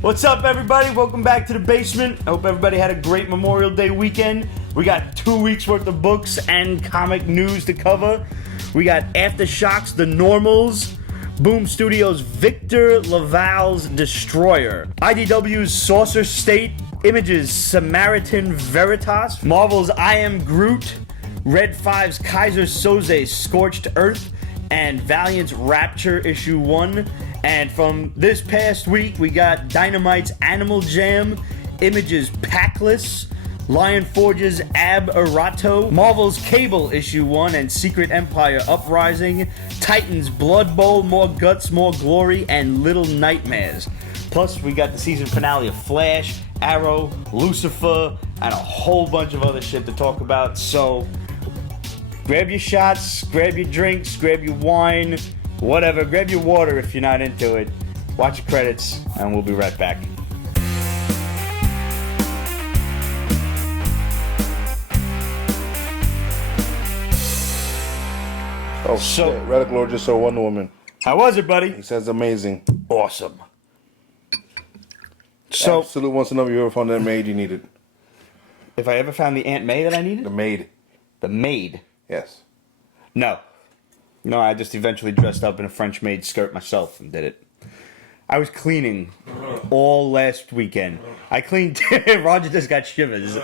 What's up, everybody? Welcome back to the basement. I hope everybody had a great Memorial Day weekend. We got 2 weeks worth of books and comic news to cover. We got Aftershocks, The Normals, Boom Studios' Victor LaValles Destroyer, IDW's Sorcerer State, Image's Samaritan Veritas, Marvel's I Am Groot, Red 5's Kaiser Soze Scorched Earth, and Valiant's Rapture issue 1. And from this past week, we got Dynamite's Animal Jam, Image's Paklis, Lion Forge's Irato, Marvel's Cable issue 1 and Secret Empire Uprising, Titan's Blood Bowl, More Guts, More Glory, and Little Nightmares. Plus, we got the season finale of Flash, Arrow, Lucifer, and a whole bunch of other shit to talk about. So, grab your shots, grab your drinks, grab your wine, whatever. Grab your water if you're not into it. Watch your credits, and we'll be right back. Oh, so shit. Radical Lord just saw Wonder Woman. How was it, buddy? He says amazing. Awesome. So, absolute wants to know if you ever found that maid you needed. If I ever found the Aunt May that I needed? The maid. The maid? Yes. No. No, I just eventually dressed up in a French maid skirt myself and did it. I was cleaning all last weekend. I cleaned... Roger just got shivers.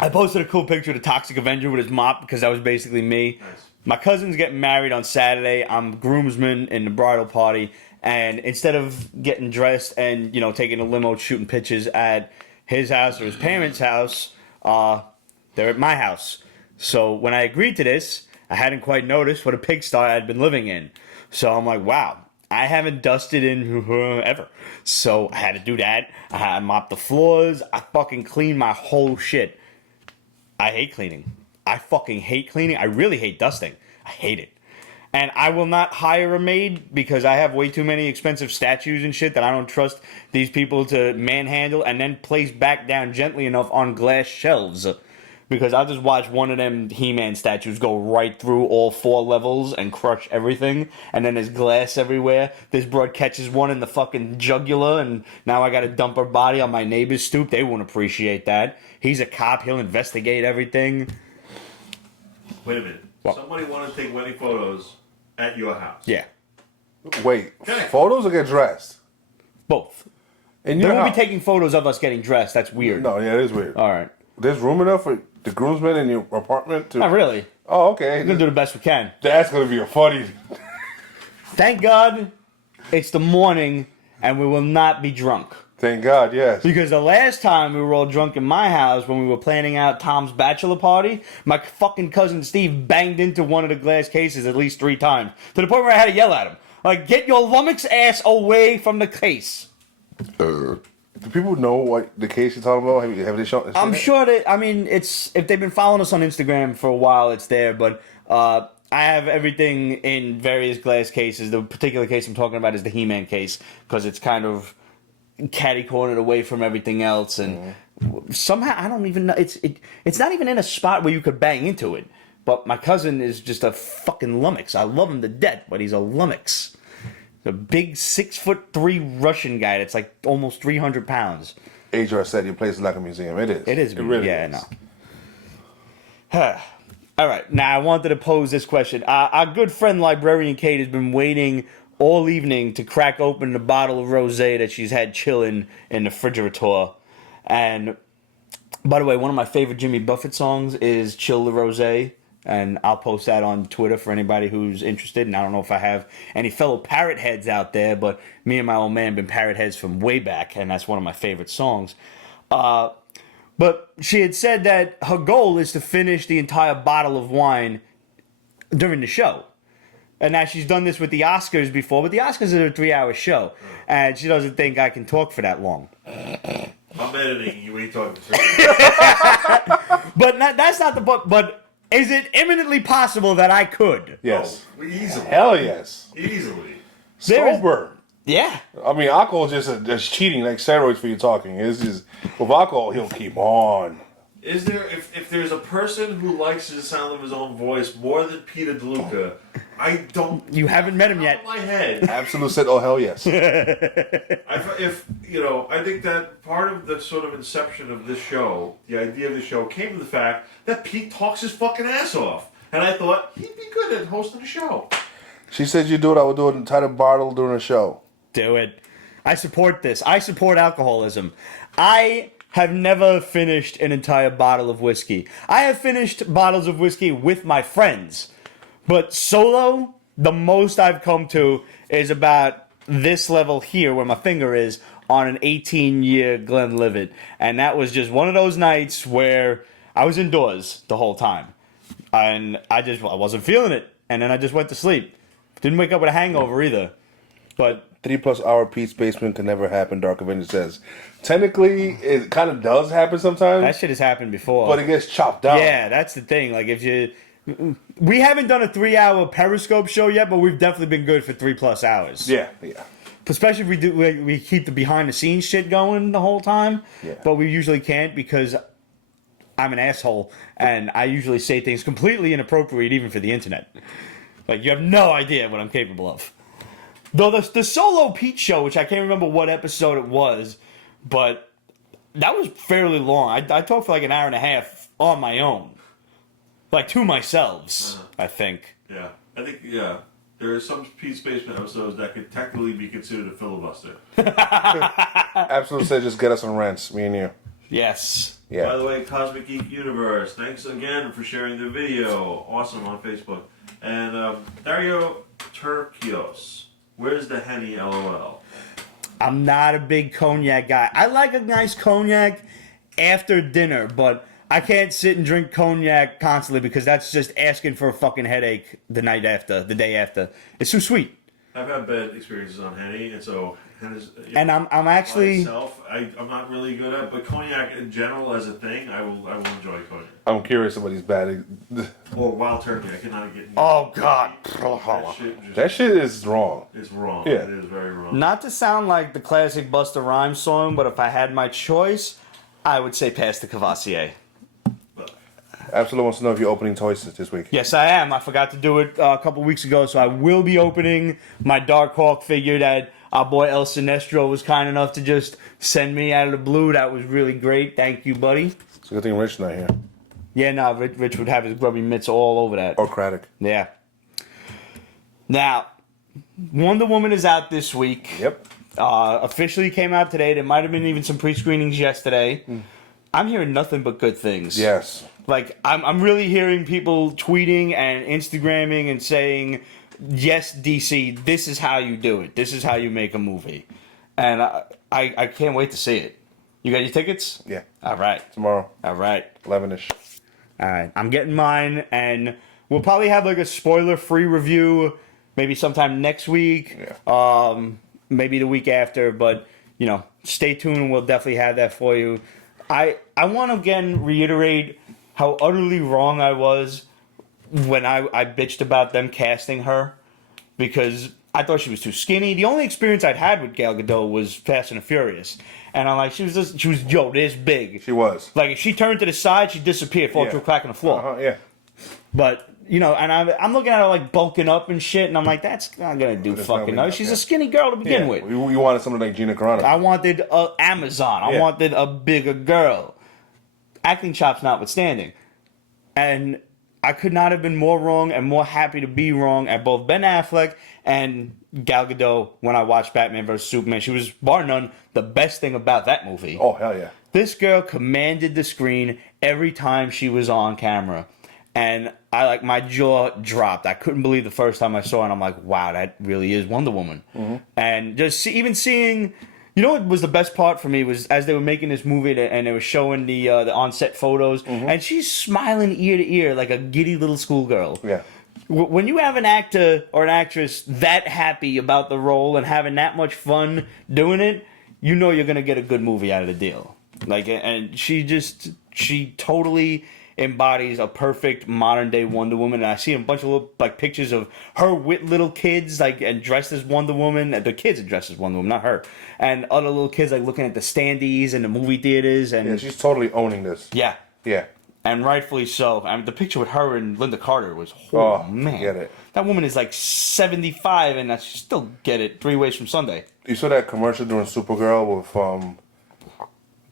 I posted a cool picture of the Toxic Avenger with his mop because that was basically me. Nice. My cousin's getting married on Saturday. I'm groomsman in the bridal party. And instead of getting dressed and, taking a limo shooting pictures at his house or his parents' house, they're at my house. So when I agreed to this, I hadn't quite noticed what a pigsty I'd been living in. So I'm like, wow, I haven't dusted in ever. So I had to do that. I mopped the floors. I fucking cleaned my whole shit. I hate cleaning. I fucking hate cleaning. I really hate dusting. I hate it. And I will not hire a maid because I have way too many expensive statues and shit that I don't trust these people to manhandle and then place back down gently enough on glass shelves. Because I'll just watch one of them He-Man statues go right through all 4 levels and crush everything. And then there's glass everywhere. This broad catches one in the fucking jugular and now I gotta dump her body on my neighbor's stoop. They won't appreciate that. He's a cop. He'll investigate everything. Wait a minute. What? Somebody wanted to take wedding photos at your house. Yeah. Wait, photos or get dressed? Both. They won't be taking photos of us getting dressed. That's weird. No, yeah, it is weird. All right. There's room enough for the groomsmen in your apartment to... Not really. Oh, okay. We're going to do the best we can. That's going to be a funny... Thank God it's the morning and we will not be drunk. Thank God, yes. Because the last time we were all drunk in my house when we were planning out Tom's bachelor party, my fucking cousin Steve banged into one of the glass cases at least 3 times. To the point where I had to yell at him. Like, get your lummox ass away from the case. Do people know what the case you're talking about? Have they shown? I'm sure that, it's, if they've been following us on Instagram for a while, it's there, but I have everything in various glass cases. The particular case I'm talking about is the He-Man case, because it's kind of catty-cornered away from everything else, and somehow, I don't even know, it's not even in a spot where you could bang into it, but my cousin is just a fucking lummox. I love him to death, but he's a lummox. A big 6'3" Russian guy that's like almost 300 pounds. HR said your place is like a museum. It is. It is. It really is. is. No. All right. Now, I wanted to pose this question. Our good friend, Librarian Kate, has been waiting all evening to crack open the bottle of rosé that she's had chilling in the refrigerator. And, by the way, one of my favorite Jimmy Buffett songs is Chill the Rosé. And I'll post that on Twitter for anybody who's interested. And I don't know if I have any fellow parrot heads out there, but me and my old man have been parrot heads from way back, and that's one of my favorite songs. But she had said that her goal is to finish the entire bottle of wine during the show. And now she's done this with the Oscars before, but the Oscars are a 3-hour show, and she doesn't think I can talk for that long. I'm editing you. Ain't talking to But that's not the book, but... Is it imminently possible that I could? Yes. Oh, easily. Hell yes. Easily. Sober. Yeah. I mean, alcohol is just cheating, like steroids for you talking. It's just, with alcohol, he'll keep on. Is there, if there's a person who likes the sound of his own voice more than Peter DeLuca, I don't. You haven't met him yet. In my head. Absolute said, "Oh hell yes." I think that part of the sort of inception of this show, the idea of the show, came from the fact that Pete talks his fucking ass off, and I thought he'd be good at hosting a show. She said you do it. I would do it in titled bottle during a show. Do it. I support this. I support alcoholism. I have never finished an entire bottle of whiskey. I have finished bottles of whiskey with my friends. But solo, the most I've come to is about this level here where my finger is on an 18-year Glenlivet. And that was just one of those nights where I was indoors the whole time. And I wasn't feeling it. And then I just went to sleep. Didn't wake up with a hangover either. But 3+ hour Pete's basement can never happen, Dark Avenger says. Technically, it kind of does happen sometimes. that shit has happened before. But it gets chopped down. Yeah, that's the thing. Like, we haven't done a 3-hour Periscope show yet, but we've definitely been good for 3+ hours. Yeah. Especially if we keep the behind the scenes shit going the whole time. Yeah. But we usually can't because I'm an asshole and I usually say things completely inappropriate even for the internet. Like, you have no idea what I'm capable of. Though the solo Pete show, which I can't remember what episode it was, but that was fairly long. I talked for like an hour and a half on my own. Like, to myself, I think. Yeah. I think, yeah. There are some Pete's Basement episodes that could technically be considered a filibuster. Absolute said just get us on rents, me and you. Yes. Yeah. By the way, Cosmic Geek Universe, thanks again for sharing the video. Awesome on Facebook. And Dario Turkios, where's the Henny LOL? I'm not a big cognac guy. I like a nice cognac after dinner, but I can't sit and drink cognac constantly because that's just asking for a fucking headache the day after. It's too sweet. I've had bad experiences on Henny, and so Henny's, And I'm actually myself, I'm not really good at, but cognac in general as a thing, I will enjoy cognac. I'm curious about these bad. Or wild turkey, I cannot get. Oh God, That shit is wrong. It's wrong. Yeah. It is very wrong. not to sound like the classic Busta Rhymes song, but if I had my choice, I would say pass the Cavassier. Absolute wants to know if you're opening toys this week. Yes, I am. I forgot to do it a couple weeks ago, so I will be opening my Dark Hawk figure that our boy El Sinestro was kind enough to just send me out of the blue. That was really great. Thank you, buddy. It's a good thing Rich not here. Yeah, no, Rich would have his grubby mitts all over that. Or Craddock. Yeah. Now, Wonder Woman is out this week. Yep. Officially came out today. There might have been even some pre-screenings yesterday. I'm hearing nothing but good things. Yes. Like, I'm really hearing people tweeting and Instagramming and saying, yes, DC, this is how you do it. This is how you make a movie. And I can't wait to see it. You got your tickets? Yeah. All right. Tomorrow. All right. 11ish. All right. I'm getting mine, and we'll probably have like a spoiler-free review maybe sometime next week. Yeah. Maybe the week after, but, you know, stay tuned and we'll definitely have that for you. I want to again reiterate how utterly wrong I was when I bitched about them casting her, because I thought she was too skinny. The only experience I'd had with Gal Gadot was Fast and the Furious, and I'm like, she was this big. She was. Like, if she turned to the side, she'd disappear, fall through a crack in the floor. Yeah. But, you know, and I'm looking at her like bulking up and shit, and I'm like, that's not gonna do That's fucking not no. She's a skinny girl to begin with. You wanted something like Gina Carano. I wanted Amazon. I wanted a bigger girl. Acting chops notwithstanding. And I could not have been more wrong and more happy to be wrong at both Ben Affleck and Gal Gadot when I watched Batman vs. Superman. She was, bar none, the best thing about that movie. Oh, hell yeah. This girl commanded the screen every time she was on camera. And my jaw dropped. I couldn't believe the first time I saw it. And I'm like, wow, that really is Wonder Woman. Mm-hmm. And just even seeing, you know what was the best part for me was as they were making this movie and they were showing the on-set photos, and she's smiling ear to ear like a giddy little schoolgirl. Yeah. When you have an actor or an actress that happy about the role and having that much fun doing it, you know you're going to get a good movie out of the deal. Like, and she totally embodies a perfect modern day Wonder Woman, and I see a bunch of little pictures of her with little kids and dressed as Wonder Woman. The kids are dressed as Wonder Woman, not her, and other little kids looking at the standees in the movie theaters, and Yeah, she's totally owning this. yeah, Yeah. and rightfully so. I mean, the picture with her and Linda Carter was Oh, man, forget it. That woman is like 75, and I still get it 3 ways from Sunday. You saw that commercial during Supergirl with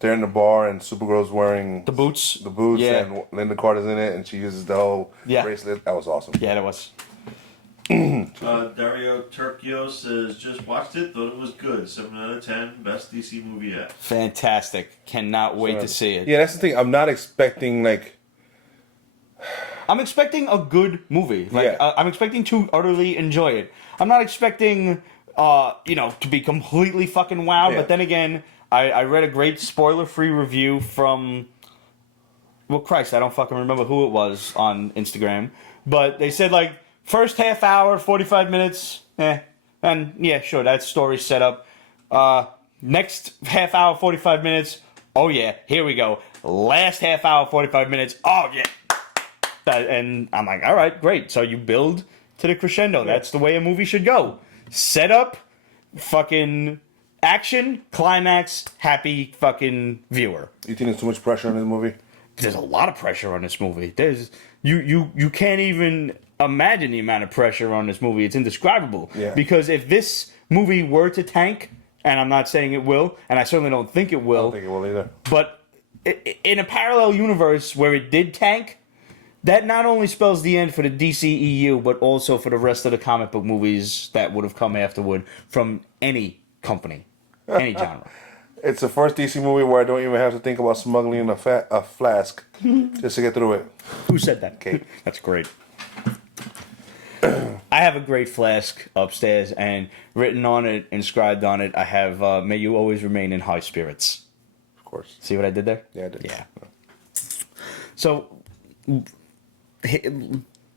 they're in the bar and Supergirl's wearing The boots. the boots, Yeah. and Linda Carter's in it, and she uses the whole bracelet. That was awesome. Yeah, that was. Dario Turkio says, just watched it, thought it was good. 7 out of 10, best DC movie yet. Fantastic. Cannot wait to see it. Yeah, that's the thing. I'm not expecting like. I'm expecting a good movie. Like, Yeah. I'm expecting to utterly enjoy it. I'm not expecting, to be completely fucking wowed. Yeah. But then again, I read a great spoiler-free review from, well, Christ, I don't fucking remember who it was on Instagram. But they said, like, first half hour, 45 minutes, and yeah, sure, that story's set up. Next half hour, 45 minutes, oh yeah, here we go. Last half hour, 45 minutes, oh yeah. And I'm like, all right, great. So you build to the crescendo. That's the way a movie should go. Set up, fucking action, climax, happy fucking viewer. You think there's too much pressure on this movie? There's a lot of pressure on this movie. There's you can't even imagine the amount of pressure on this movie. It's indescribable. Yeah. Because if this movie were to tank, and I'm not saying it will, and I certainly don't think it I will, don't think it will either. but in a parallel universe where it did tank, that not only spells the end for the DCEU, but also for the rest of the comic book movies that would have come afterward from any company, any genre. It's the first DC movie where I don't even have to think about smuggling a flask just to get through it. Who said that? Kate. That's great. I have a great flask upstairs, and written on it, inscribed on it, I have, may you always remain in high spirits. Of course. See what I did there? Yeah, I did. Yeah. So,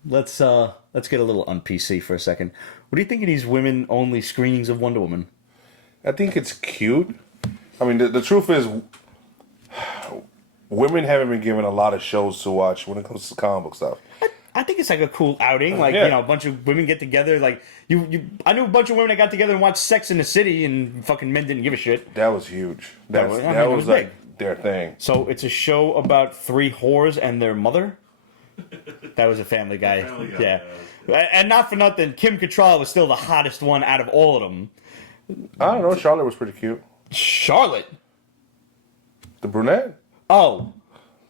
let's get a little un-PC for a second. What do you think of these women-only screenings of Wonder Woman? I think it's cute. I mean, the truth is, women haven't been given a lot of shows to watch when it comes to comic book stuff. I think it's like a cool outing. Like, Yeah. a bunch of women get together. Like, I knew a bunch of women that got together and watched Sex in the City, and fucking men didn't give a shit. That was huge. That was- was, I mean, that it was was like their thing. So it's a show about 3 whores and their mother. That was a Family Guy. Family Guy, Yeah. And not for nothing, Kim Cattrall was still the hottest one out of all of them. I don't know. Charlotte was pretty cute. Charlotte. The brunette. Oh,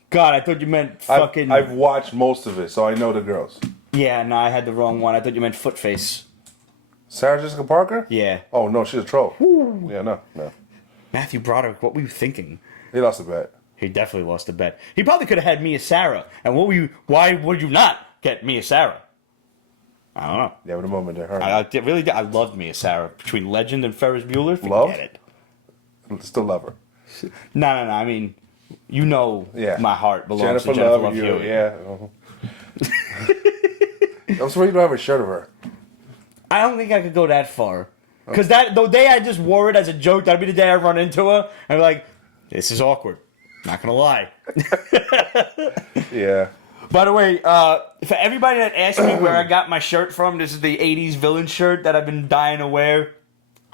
God! I thought you meant fucking. I've watched most of it, so I know the girls. Yeah, no, I had the wrong one. I thought you meant Footface. Sarah Jessica Parker. Yeah. Oh no, she's a troll. Yeah, no. Matthew Broderick, what were you thinking? He lost a bet. He definitely lost a bet. He probably could have had Mia Sarah. And why would you not get Mia Sarah? I don't know. Yeah, with a moment there. I really did. I loved Mia Sarah. Between Legend and Ferris Bueller, forget Love? it. Still love her. No. I mean, Yeah. my heart belongs Jennifer to Jennifer Love Love you. Hewitt. Yeah. I'm surprised you don't have a shirt of her. I don't think I could go that far. Because the day I just wore it as a joke, that'd be the day I run into her and be like, this is awkward. Not gonna lie. Yeah. By the way, for everybody that asked me where I got my shirt from, this is the 80s villain shirt that I've been dying to wear.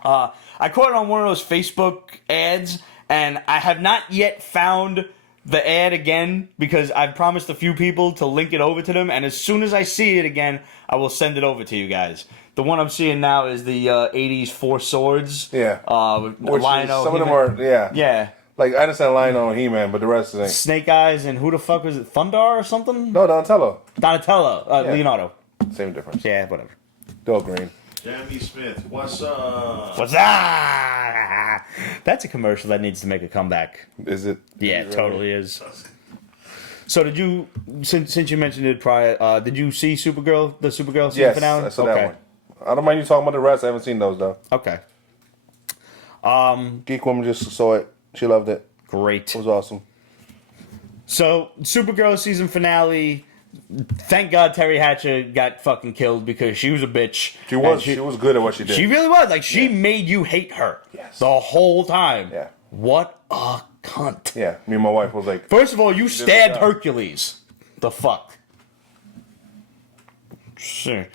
I caught it on one of those Facebook ads, and I have not yet found the ad again because I've promised a few people to link it over to them, and as soon as I see it again, I will send it over to you guys. The one I'm seeing now is the 80s Four Swords. Yeah. Which Lionel. some of them He-Man. are, yeah. Yeah. Like, I understand Lionel and He-Man, but the rest ain't. Snake Eyes and who the fuck was it? Thundar or something? No, Donatello. Donatello. Yeah. Leonardo. Same difference. Yeah, whatever. They're all green. Danny Smith, what's up? What's that? That's a commercial that needs to make a comeback. Is it? Yeah, is it it totally is. So did you, since you mentioned it prior, did you see Supergirl, the Supergirl season Yes, finale? I saw that one. I don't mind you talking about the rest. I haven't seen those, though. Okay. Geek Woman just saw it. She loved it. Great. It was awesome. So, Supergirl season finale, thank God Terry Hatcher got fucking killed because she was a bitch. She was. And She was good at what she did. She really was. Like, she made you hate her. Yes. The whole time. Yeah. What a cunt. Yeah. Me and my wife was like, First of all, you stabbed job. Hercules. The fuck? Sure.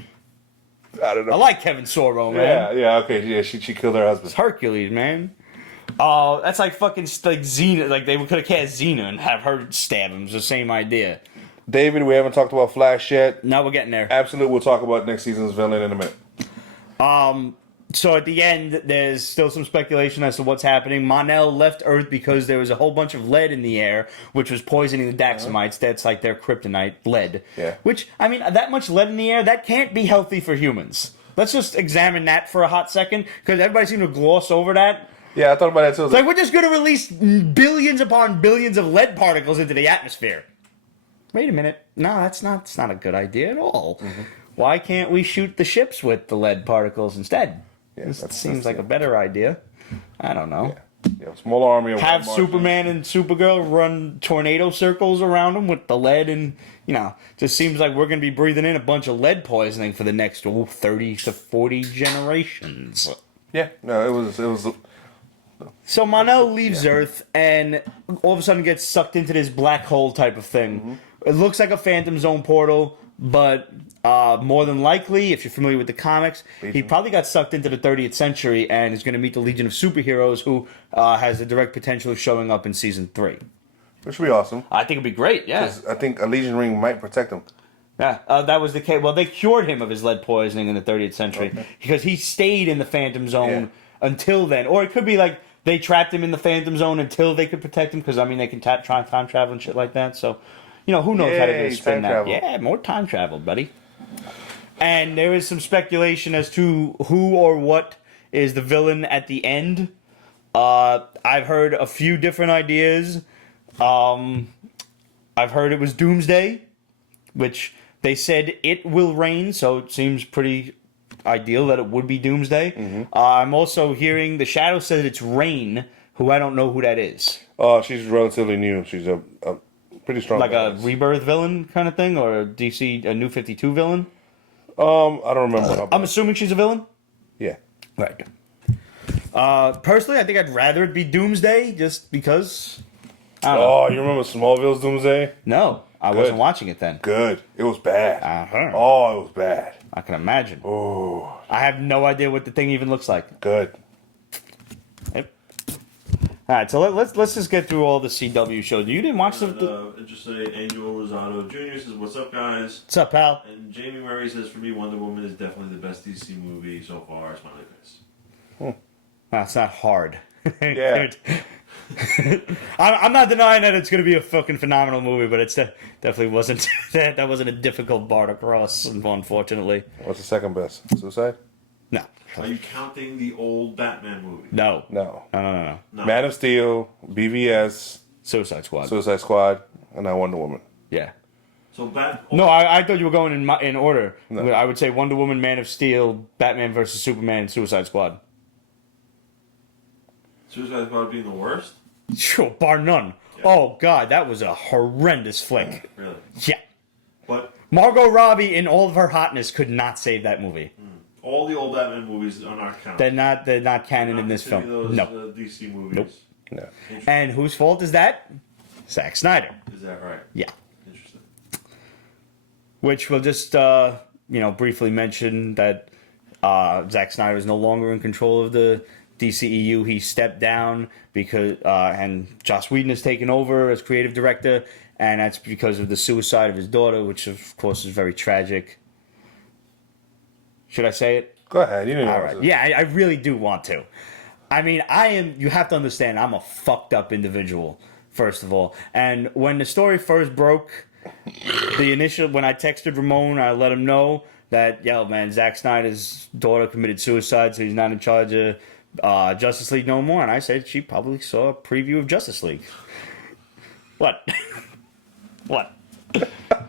I don't know. I like Kevin Sorbo, man. Yeah. Okay. Yeah. She killed her husband. It's Hercules, man. Oh, that's like fucking like Xena. Like they could have cast Xena and have her stab him. It's the same idea. David, we haven't talked about Flash yet. Now we're getting there. Absolute, we'll talk about next season's villain in a minute. So at the end, there's still some speculation as to what's happening. Mon-El left Earth because there was a whole bunch of lead in the air, which was poisoning the Daxamites. That's like their kryptonite, lead. Yeah. Which, I mean, that much lead in the air, that can't be healthy for humans. Let's just examine that for a hot second, because everybody seemed to gloss over that. Yeah, I thought about that too. It's like, we're just going to release billions upon billions of lead particles into the atmosphere. Wait a minute. No, that's not a good idea at all. Mm-hmm. Why can't we shoot the ships with the lead particles instead? Yeah, this seems like a better idea. I don't know. Yeah, small army. Of have Superman and Supergirl run tornado circles around them with the lead, and just seems like we're going to be breathing in a bunch of lead poisoning for the next 30 to 40 generations. Yeah, no, it was. So Mon-El leaves Earth and all of a sudden gets sucked into this black hole type of thing. Mm-hmm. It looks like a Phantom Zone portal, but more than likely, if you're familiar with the comics, he probably got sucked into the 30th century and is going to meet the Legion of Superheroes, who has the direct potential of showing up in Season 3. Which would be awesome. I think it'd be great, yeah. I think a Legion ring might protect him. Yeah, that was the case. Well, they cured him of his lead poisoning in the 30th century because he stayed in the Phantom Zone until then. Or it could be like they trapped him in the Phantom Zone until they could protect him, because, I mean, they can time travel and shit like that. So, who knows how to spin that. Travel. Yeah, more time travel, buddy. And there is some speculation as to who or what is the villain at the end. I've heard a few different ideas. I've heard it was Doomsday, which they said it will rain, so it seems pretty ideal that it would be Doomsday. Mm-hmm. I'm also hearing the Shadow says it's Rain, who I don't know who that is. Oh, she's relatively new. She's a pretty strong. Like a rebirth villain kind of thing, or a New 52 villain? I don't remember. I'm assuming she's a villain? Yeah. Right. Personally, I think I'd rather it be Doomsday, just because. Oh, you remember Smallville's Doomsday? No, I wasn't watching it then. Good. It was bad. Uh-huh. Oh, it was bad. I can imagine. Oh. I have no idea what the thing even looks like. Good. Yep. All right, so let's just get through all the CW shows. You didn't watch the... Just say Angel Rosado Jr. says, "What's up, guys?" What's up, pal? And Jamie Murray says, "For me, Wonder Woman is definitely the best DC movie so far." Smiley face. It's not hard. Yeah. I'm not denying that it's going to be a fucking phenomenal movie, but it's definitely wasn't that wasn't a difficult bar to cross, unfortunately. What's the second best? Suicide? No. Are you counting the old Batman movie? No. No. Man of Steel, BVS, Suicide Squad, and now Wonder Woman. Yeah. So No, I thought you were going in order. No. I would say Wonder Woman, Man of Steel, Batman vs Superman, and Suicide Squad. Suicide Squad being the worst? Sure, bar none. Yeah. Oh god, that was a horrendous flick. Really? Yeah. But Margot Robbie, in all of her hotness, could not save that movie. All the old Batman movies are not counted. They're not canon in this film. Those, no. DC movies. Nope. No. And whose fault is that? Zack Snyder. Is that right? Yeah. Interesting. Which we'll just briefly mention that Zack Snyder is no longer in control of the DCEU. He stepped down because and Joss Whedon has taken over as creative director, and that's because of the suicide of his daughter, which of course is very tragic. Should I say it? Go ahead. You didn't All want right. to. Yeah, I really do want to. I mean, you have to understand, I'm a fucked up individual, first of all. And when the story first broke, when I texted Ramon, I let him know that, Zack Snyder's daughter committed suicide, so he's not in charge of Justice League no more. And I said she probably saw a preview of Justice League. What? What?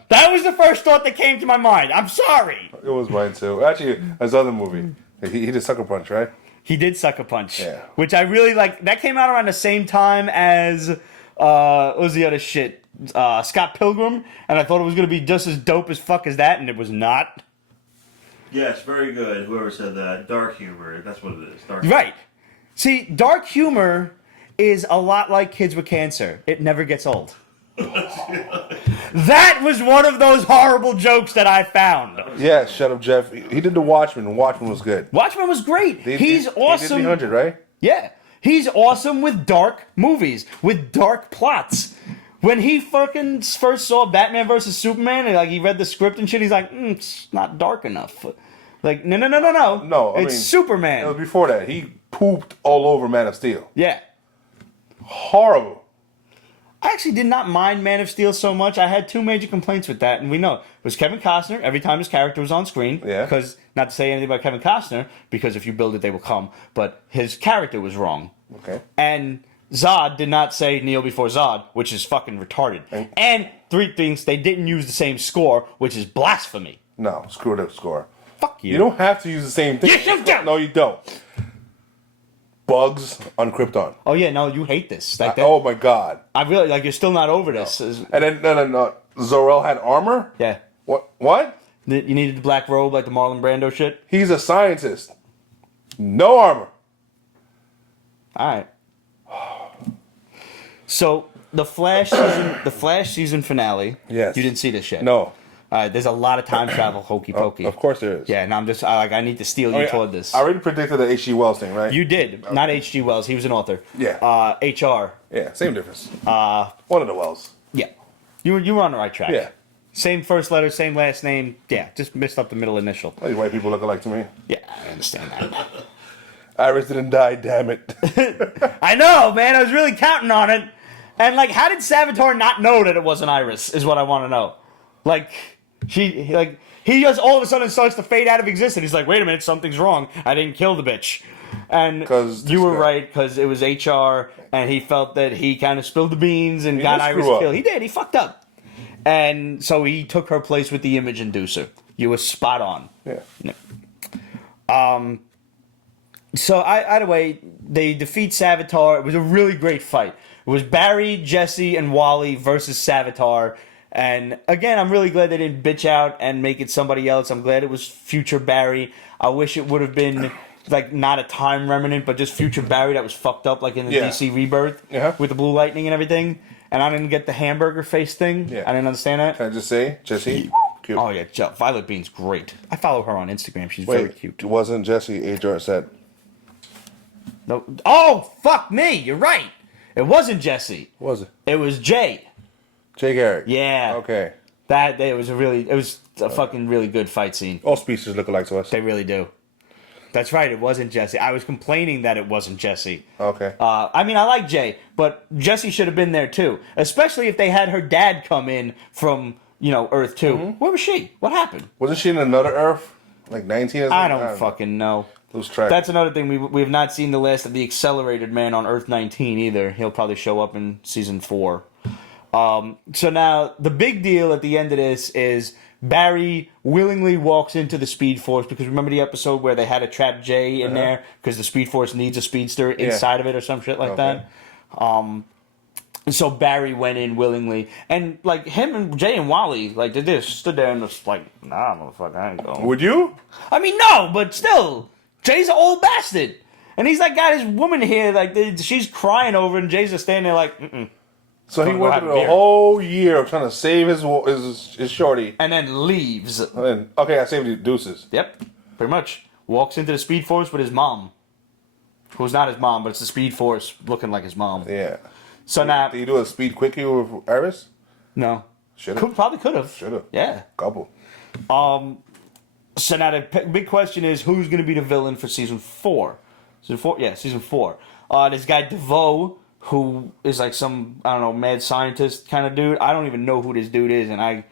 That was the first thought that came to my mind. I'm sorry. It was mine too. Actually, his other movie, he did Sucker Punch, right? He did Sucker Punch. Yeah. Which I really like. That came out around the same time as what was the other shit? Scott Pilgrim, and I thought it was gonna be just as dope as fuck as that, and it was not. Yes, very good. Whoever said that. Dark humor. That's what it is. Dark Right. See, dark humor is a lot like Kids with Cancer. It never gets old. That was one of those horrible jokes that I found. Yeah, shut up, Jeff. He did The Watchmen, and Watchmen was good. Watchmen was great. He's awesome. He did 300, right? Yeah. He's awesome with dark movies, with dark plots. When he fucking first saw Batman versus Superman, and like he read the script and shit, he's like, it's not dark enough. Like, no. No, it's Superman. It was before that. He pooped all over Man of Steel. Yeah. Horrible. I actually did not mind Man of Steel so much. I had two major complaints with that, and we know it was Kevin Costner every time his character was on screen. Yeah. Because, not to say anything about Kevin Costner, because if you build it, they will come, but his character was wrong. Okay. And Zod did not say kneel before Zod, which is fucking retarded. And three things, they didn't use the same score, which is blasphemy. No, screw the score. Fuck you. You don't have to use the same thing. Yes, you do. No, you don't. Bugs on Krypton. Oh yeah, no, you hate this. Like that, Oh my god. I really like. You're still not over this. And then no. Zor-El had armor? Yeah. What? You needed the black robe like the Marlon Brando shit. He's a scientist. No armor. All right. So the Flash season finale. Yes. You didn't see this yet. No. There's a lot of time travel hokey pokey. Of course there is. Yeah, and I'm just I need to steal you toward this. I already predicted the H.G. Wells thing, right? You did, not H.G. Wells. He was an author. Yeah. H.R. Yeah, same difference. One of the Wells. Yeah. You were on the right track. Yeah. Same first letter, same last name. Yeah, just missed up the middle initial. All these white people look alike to me. Yeah, I understand that. Iris didn't die, damn it. I know, man. I was really counting on it. And, like, how did Savitar not know that it wasn't Iris, is what I want to know. Like, he just all of a sudden starts to fade out of existence. He's like, wait a minute, something's wrong. I didn't kill the bitch. And you were right, because it was HR, and he felt that he kind of spilled the beans and got Iris killed. He did. He fucked up. And so he took her place with the image inducer. You were spot on. Yeah. So either way, they defeat Savitar. It was a really great fight. It was Barry, Jesse, and Wally versus Savitar. And again, I'm really glad they didn't bitch out and make it somebody else. I'm glad it was future Barry. I wish it would have been like not a time remnant, but just future Barry that was fucked up like in the DC Rebirth with the blue lightning and everything. And I didn't get the hamburger face thing. Yeah. I didn't understand that. Can I just say, Jesse? Cute. Oh yeah, Violet Bean's great. I follow her on Instagram. She's very cute. It wasn't Jesse, HR said. No. Oh, fuck me. You're right. It wasn't Jesse. What was it? It was Jay. Jay Garrick. Yeah. Okay. It was a fucking really good fight scene. All species look alike to us. They really do. That's right. It wasn't Jesse. I was complaining that it wasn't Jesse. Okay. I mean, I like Jay, but Jesse should have been there too. Especially if they had her dad come in from, Earth 2. Mm-hmm. Where was she? What happened? Wasn't she in another Earth? Like 19 or something? I don't fucking know. Lose track. That's another thing. We have not seen the last of the Accelerated Man on Earth 19 either. He'll probably show up in season 4. So now the big deal at the end of this is Barry willingly walks into the Speed Force because remember the episode where they had to trap Jay in there because the Speed Force needs a speedster inside of it or some shit like that. So Barry went in willingly, and like him and Jay and Wally, like they just stood there and just like, nah, motherfucker, I ain't going. Would you? I mean, no, but still, Jay's an old bastard, and he's like got his woman here, like she's crying over, and Jay's just standing there like, mm-mm. So he went through the whole year of trying to save his shorty, and then leaves. Okay, I saved the deuces. Yep, pretty much walks into the Speed Force with his mom, who's not his mom, but it's the Speed Force looking like his mom. Yeah. So now, did you do a speed quickie with Iris? No. Should have. Probably could have. Should have. Yeah. Couple. So now the big question is who's going to be the villain for season 4? Season 4? Yeah, season 4. This guy DeVoe, who is like some, I don't know, mad scientist kind of dude. I don't even know who this dude is, and I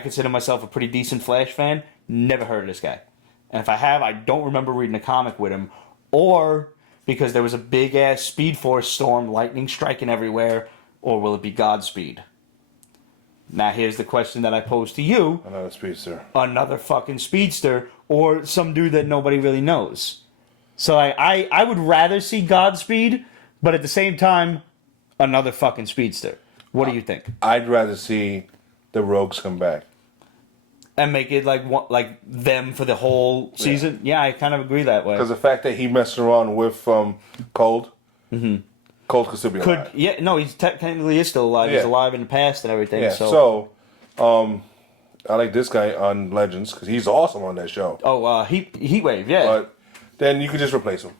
consider myself a pretty decent Flash fan. Never heard of this guy. And if I have, I don't remember reading a comic with him. Or because there was a big-ass Speed Force storm, lightning striking everywhere, or will it be Godspeed? Now, here's the question that I pose to you. Another speedster. Another fucking speedster, or some dude that nobody really knows. So I would rather see Godspeed, but at the same time, another fucking speedster. What do you think? I'd rather see the Rogues come back. And make it like them for the whole season? Yeah, I kind of agree that way. Because the fact that he messed around with Cold, Cold could still be alive. Yeah, no, he's technically is still alive. Yeah. He's alive in the past and everything. Yeah, so I like this guy on Legends because he's awesome on that show. Oh, Heatwave, yeah. But then you could just replace him.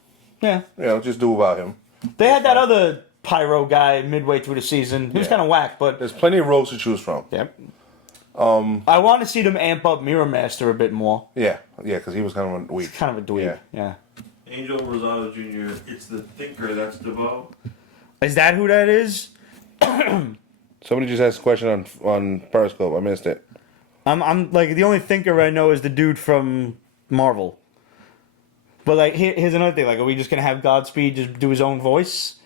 Yeah. Just do without him. They had that other pyro guy midway through the season. He was Yeah. kind of whack, but There's plenty of roles to choose from. yep. I want to see them amp up Mirror Master a bit more. Yeah, because he was kind of weak. Kind of a dweeb. Yeah. Angel Rosado Jr. It's the thinker. That's DeVoe. Is that who that is? Somebody just asked a question on Periscope. I missed it. I'm like the only thinker I know is the dude from Marvel. But like here's another thing. Like, are we just gonna have Godspeed just do his own voice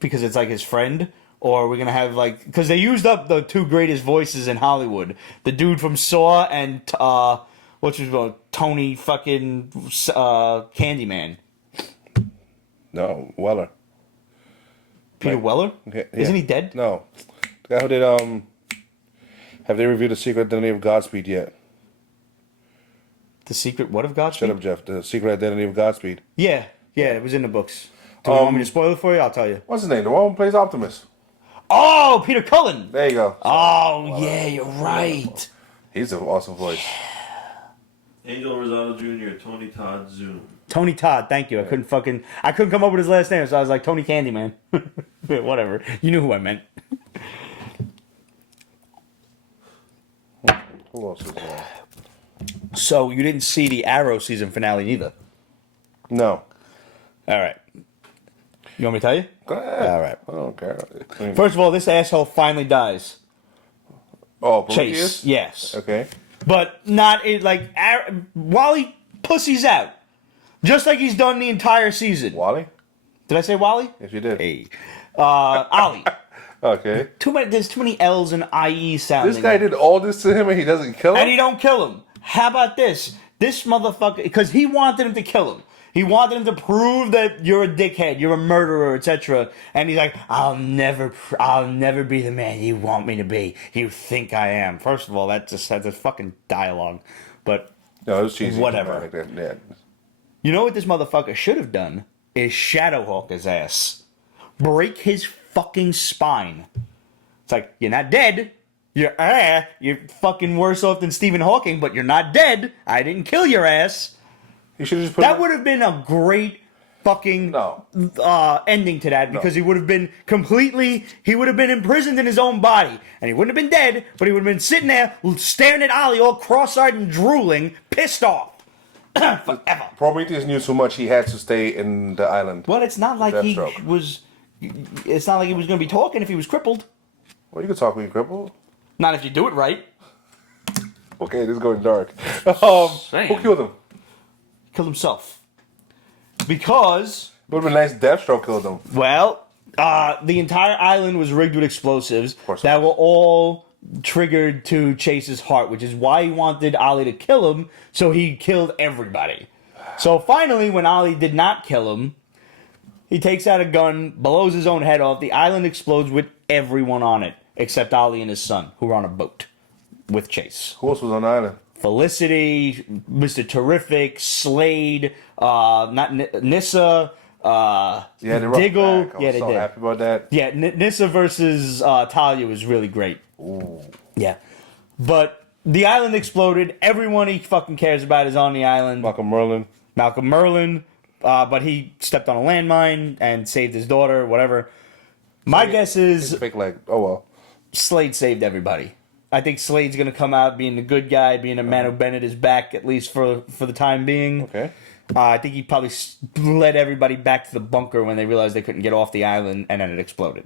because it's like his friend, or are we gonna have like because they used up the two greatest voices in Hollywood, the dude from Saw and what's his name, Tony fucking Candyman. No, Weller. Peter Weller? Yeah. Isn't he dead? No. The guy who did, have they reviewed The Secret Identity of Godspeed yet? The Secret what of Godspeed? Shut up, Jeff. The Secret Identity of Godspeed. Yeah, it was in the books. Do you want me to spoil it for you? I'll tell you. What's his name? The one who plays Optimus. Oh, Peter Cullen! There you go. Oh, yeah, you're right. He's an awesome voice. Angel Rosado Jr. Tony Todd Zoom. Tony Todd, thank you. I couldn't come up with his last name, so I was like Tony Candyman. Whatever. You knew who I meant. Who else is there? So you didn't see the Arrow season finale either. No. All right. You want me to tell you? Go ahead. All right. I don't care. First of all, this asshole finally dies. Oh, Chase. Prometheus? Yes. Okay. But not it like Wally pussies out. Just like he's done the entire season. Wally? Did I say Wally? If you did. Hey. Ollie. Okay. There's too many L's and IE sounding. This guy did all this to him and he doesn't kill him? And he don't kill him. How about this? This motherfucker, because he wanted him to kill him. He wanted him to prove that you're a dickhead, you're a murderer, etc. And he's like, I'll never be the man you want me to be. You think I am. First of all, that's a fucking dialogue. But No, it was cheesy. Whatever. Like that. Yeah. you know what this motherfucker should have done? Is Shadowhawk his ass. Break his fucking spine. It's like, you're not dead. You're fucking worse off than Stephen Hawking, but you're not dead. I didn't kill your ass. You should just put That would have been a great fucking ending to that, because he would have been imprisoned in his own body, and he wouldn't have been dead, but he would have been sitting there staring at Ollie all cross-eyed and drooling, pissed off. Forever. Prometheus knew so much he had to stay in the island. Well, it's not like he Deathstroke. was going to be talking if he was crippled. Well, you can talk when you're crippled. Not if you do it right. Okay, this is going dark. Same. Who killed him? Killed himself. Because, It would have been nice. Deathstroke killed him. well, the entire island was rigged with explosives course it that was. were all triggered to Chase's heart, which is why he wanted Ollie to kill him, so he killed everybody. So finally, when Ollie did not kill him, he takes out a gun, blows his own head off, the island explodes with everyone on it, except Ollie and his son, who were on a boat with Chase. Who else was on the island? Felicity, Mr. Terrific, Slade, Nissa, Yeah, they brought Diggle. back. I Yeah, was they so did. happy about that. Yeah, Nissa versus Talia was really great. Ooh. Yeah. But the island exploded. Everyone he fucking cares about is on the island. Malcolm Merlin. But he stepped on a landmine and saved his daughter, whatever. My guess is Fake leg. Oh, well. Slade saved everybody. I think Slade's going to come out being the good guy, being a man who Bennett is back, at least for the time being. Okay. I think he probably led everybody back to the bunker when they realized they couldn't get off the island, and then it exploded.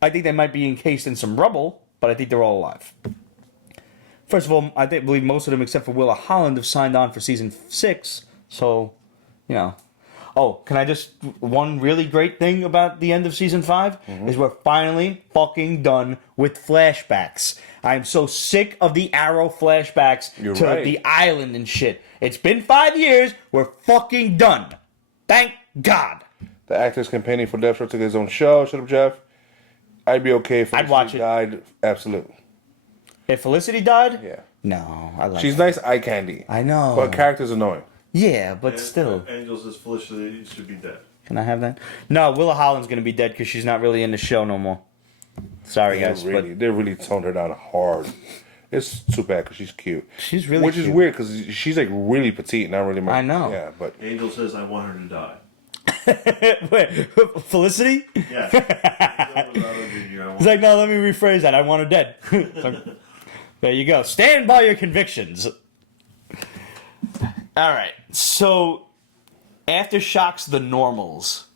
I think they might be encased in some rubble, but I think they're all alive. First of all, I believe most of them, except for Willa Holland, have signed on for season 6. So, you know. Oh, can I just... One really great thing about the end of season 5 is we're finally fucking done with flashbacks. I'm so sick of the Arrow flashbacks You're to right. the island and shit. It's been 5 years. We're fucking done. Thank God. The actor's campaigning for Deathstroke to get his own show. Shut up, Jeff. I'd be okay if I'd watch it. died. Absolute. If Felicity died? Yeah. No, I like She's her. nice eye candy. I know. But her character's annoying. Yeah, but still. Angel says Felicity should be dead. Can I have that? No, Willa Holland's going to be dead because she's not really in the show no more. Sorry, guys. They really toned her down hard. It's too bad because she's cute. She's really Which cute. is weird because she's like really petite, not really much. I know. Yeah, but Angel says I want her to die. Wait, Felicity? Yes. Irato Jr., I He's like, no, let me rephrase that. I want her dead. So, there you go. Stand by your convictions. All right. So, Aftershocks The Normals.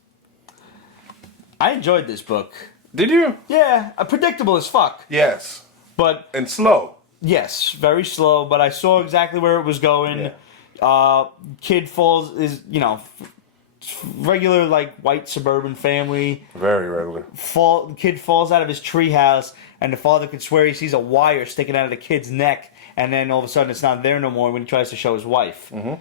I enjoyed this book. Did you? Yeah, predictable as fuck. Yes. But, And slow. yes, very slow, but I saw exactly where it was going. Yeah. Kid falls, is, regular, like, white suburban family. Very regular. Kid falls out of his treehouse, and the father could swear he sees a wire sticking out of the kid's neck, and then all of a sudden it's not there no more when he tries to show his wife. Mm-hmm.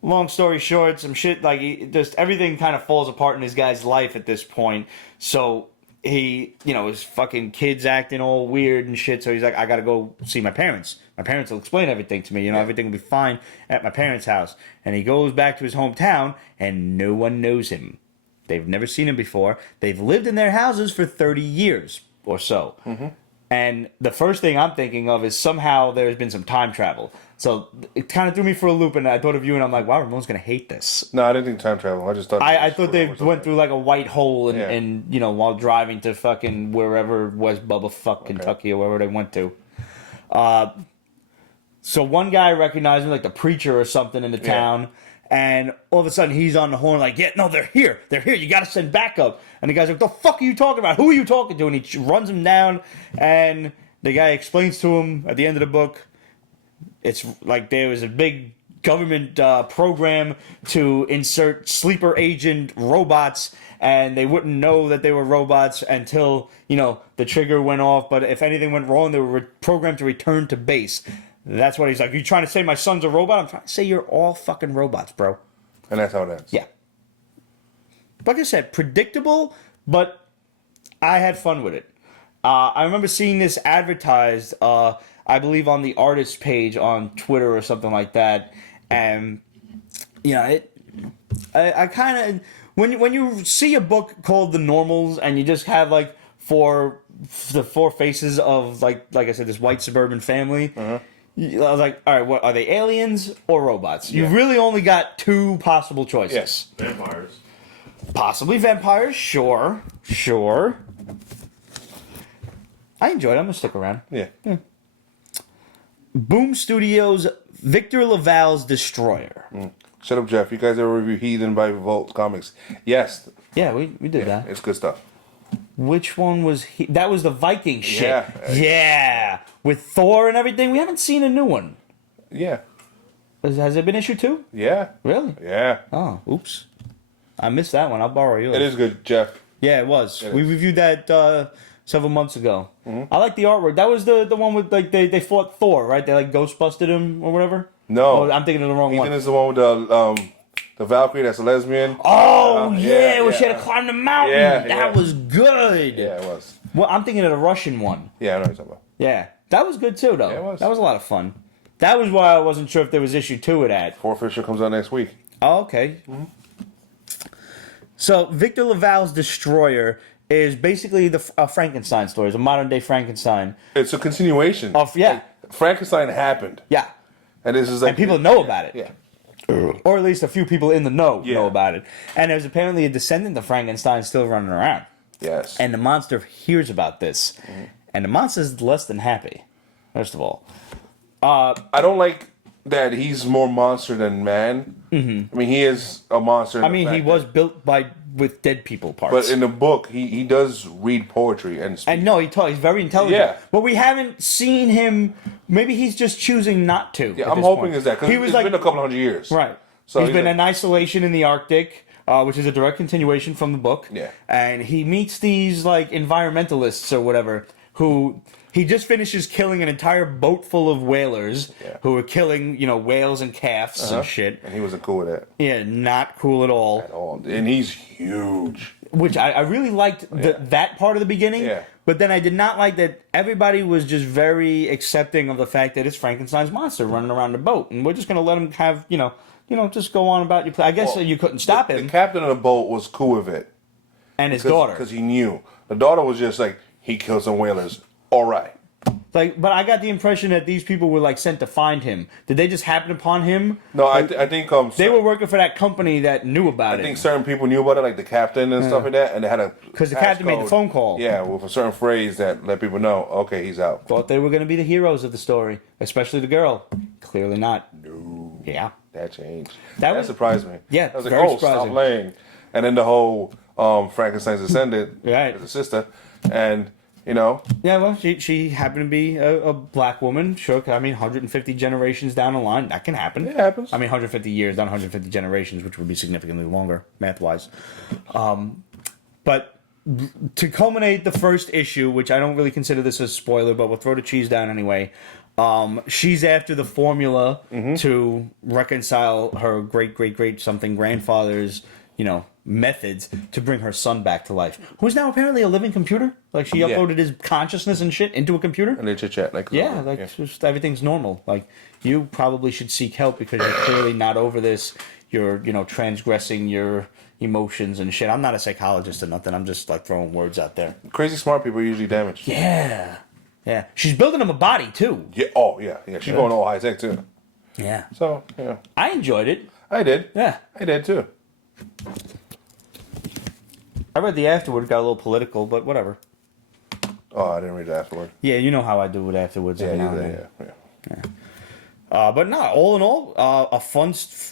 Long story short, some shit, like, just everything kind of falls apart in this guy's life at this point. So he, his fucking kid's acting all weird and shit, so he's like, I gotta go see my parents. My parents will explain everything to me, everything will be fine at my parents' house. And he goes back to his hometown, and no one knows him. They've never seen him before. They've lived in their houses for 30 years or so. Mm-hmm. And the first thing I'm thinking of is somehow there's been some time travel. So it kind of threw me for a loop, and I thought of you, and I'm like, wow, Ramon's going to hate this. No, I didn't think time travel. I just thought... I thought they went through like a white hole and while driving to fucking wherever was Bubba fuck Kentucky or wherever they went to. So one guy recognized me, like the preacher or something in the town, and all of a sudden he's on the horn like, yeah, no, they're here. They're here. You got to send backup. And the guy's like, the fuck are you talking about? Who are you talking to? And he runs him down, and the guy explains to him at the end of the book, it's like there was a big government program to insert sleeper agent robots, and they wouldn't know that they were robots until, the trigger went off. But if anything went wrong, they were programmed to return to base. That's what he's like. You trying to say my son's a robot? I'm trying to say you're all fucking robots, bro. And that's how it ends. Yeah. Like I said, predictable, but I had fun with it. I remember seeing this advertised, I believe on the artist page on Twitter or something like that. And, I kind of... When you see a book called The Normals and you just have, like, the four faces of, like I said, this white suburban family... Uh-huh. I was like, all right, what are they, aliens or robots? You really only got two possible choices. Yes. Vampires. Possibly vampires, sure. I enjoyed it. I'm going to stick around. Yeah. Boom Studios' Victor LaValles Destroyer. Shut up, Jeff. You guys ever review Heathen by Revolt Comics? Yes. Yeah, we did that. It's good stuff. Which one was he? That was the Viking shit. Yeah. Yeah. With Thor and everything. We haven't seen a new one. Yeah. Has it been issue 2? Yeah. Really? Yeah. Oh, oops. I missed that one. I'll borrow yours. It is good, Jeff. Yeah, it was. We reviewed that several months ago. Mm-hmm. I like the artwork. That was the one with, like, they fought Thor, right? They, like, ghostbusted him or whatever? No. Oh, I'm thinking of the wrong Heathen one. is the one with the Valkyrie that's a lesbian. Oh, yeah, where yeah. she had to climb the mountain. Yeah, that was good. Yeah, it was. Well, I'm thinking of the Russian one. Yeah, I know what you're talking about. Yeah. That was good, too, though. Yeah, it was. That was a lot of fun. That was why I wasn't sure if there was issue 2 of that. Fourth issue comes out next week. Oh, okay. Mm-hmm. So, Victor LaValle's Destroyer is basically the Frankenstein story. It's a modern-day Frankenstein. It's a continuation. Of, yeah. Like, Frankenstein happened. Yeah. And this is like... And people know about it. Yeah. Or at least a few people in the know about it. And there's apparently a descendant of Frankenstein still running around. Yes. And the monster hears about this. Mm-hmm. And the monster's less than happy, first of all. I don't like that he's more monster than man. Mm-hmm. I mean, he is a monster. He was built with dead people parts. But in the book, he does read poetry and speak. And no, he's very intelligent. Yeah. But we haven't seen him. Maybe he's just choosing not to. Yeah, I'm hoping is that because it's been a couple hundred years. Right. So he's been in isolation in the Arctic, which is a direct continuation from the book. Yeah. And he meets these like environmentalists or whatever who he just finishes killing an entire boat full of whalers who are killing, whales and calves and shit. And he wasn't cool with that. Yeah, not cool at all. At all. And he's huge. Which I really liked that part of the beginning. Yeah. But then I did not like that everybody was just very accepting of the fact that it's Frankenstein's monster running around the boat. And we're just going to let him have, just go on about your play. I guess you couldn't stop him. The captain of the boat was cool with it. And his daughter. Because he knew. The daughter was just like, he killed some whalers. All right. Like, Like, but I got the impression that these people were like sent to find him. Did they just happen upon him? No, I think They were working for that company that knew about it. I think certain people knew about it, like the captain and stuff like that, and they had a Because the captain made the phone call. Yeah, with a certain phrase that let people know, okay, he's out. Thought they were going to be the heroes of the story, especially the girl. Clearly not. No. Yeah. That changed. That surprised me. Yeah, I was like, very stop surprising. laying. And then the whole Frankenstein's descendant Right. as a sister, and you know, Yeah, well, she happened to be a black woman. Sure, I mean, 150 generations down the line, that can happen. it happens. I mean, 150 years, not 150 generations, which would be significantly longer, math-wise. But to culminate the first issue, which I don't really consider this a spoiler, but we'll throw the cheese down anyway. She's after the formula to reconcile her great something grandfather's, methods to bring her son back to life, who's now apparently a living computer. Like, she uploaded his consciousness and shit into a computer. And they chit chat like Just everything's normal. Like, you probably should seek help because you're clearly not over this. You're, transgressing your emotions and shit. I'm not a psychologist or nothing. I'm just like throwing words out there. Crazy smart people are usually damaged. Yeah. She's building him a body too. Yeah. Oh yeah. She's going all high tech too. Yeah. So I enjoyed it. I did. Yeah. I did too. I read the afterward, got a little political, but whatever. Oh, I didn't read it afterward. Yeah, you know how I do with afterwards. Yeah, every now you and did. then. Yeah. But no, all in all, a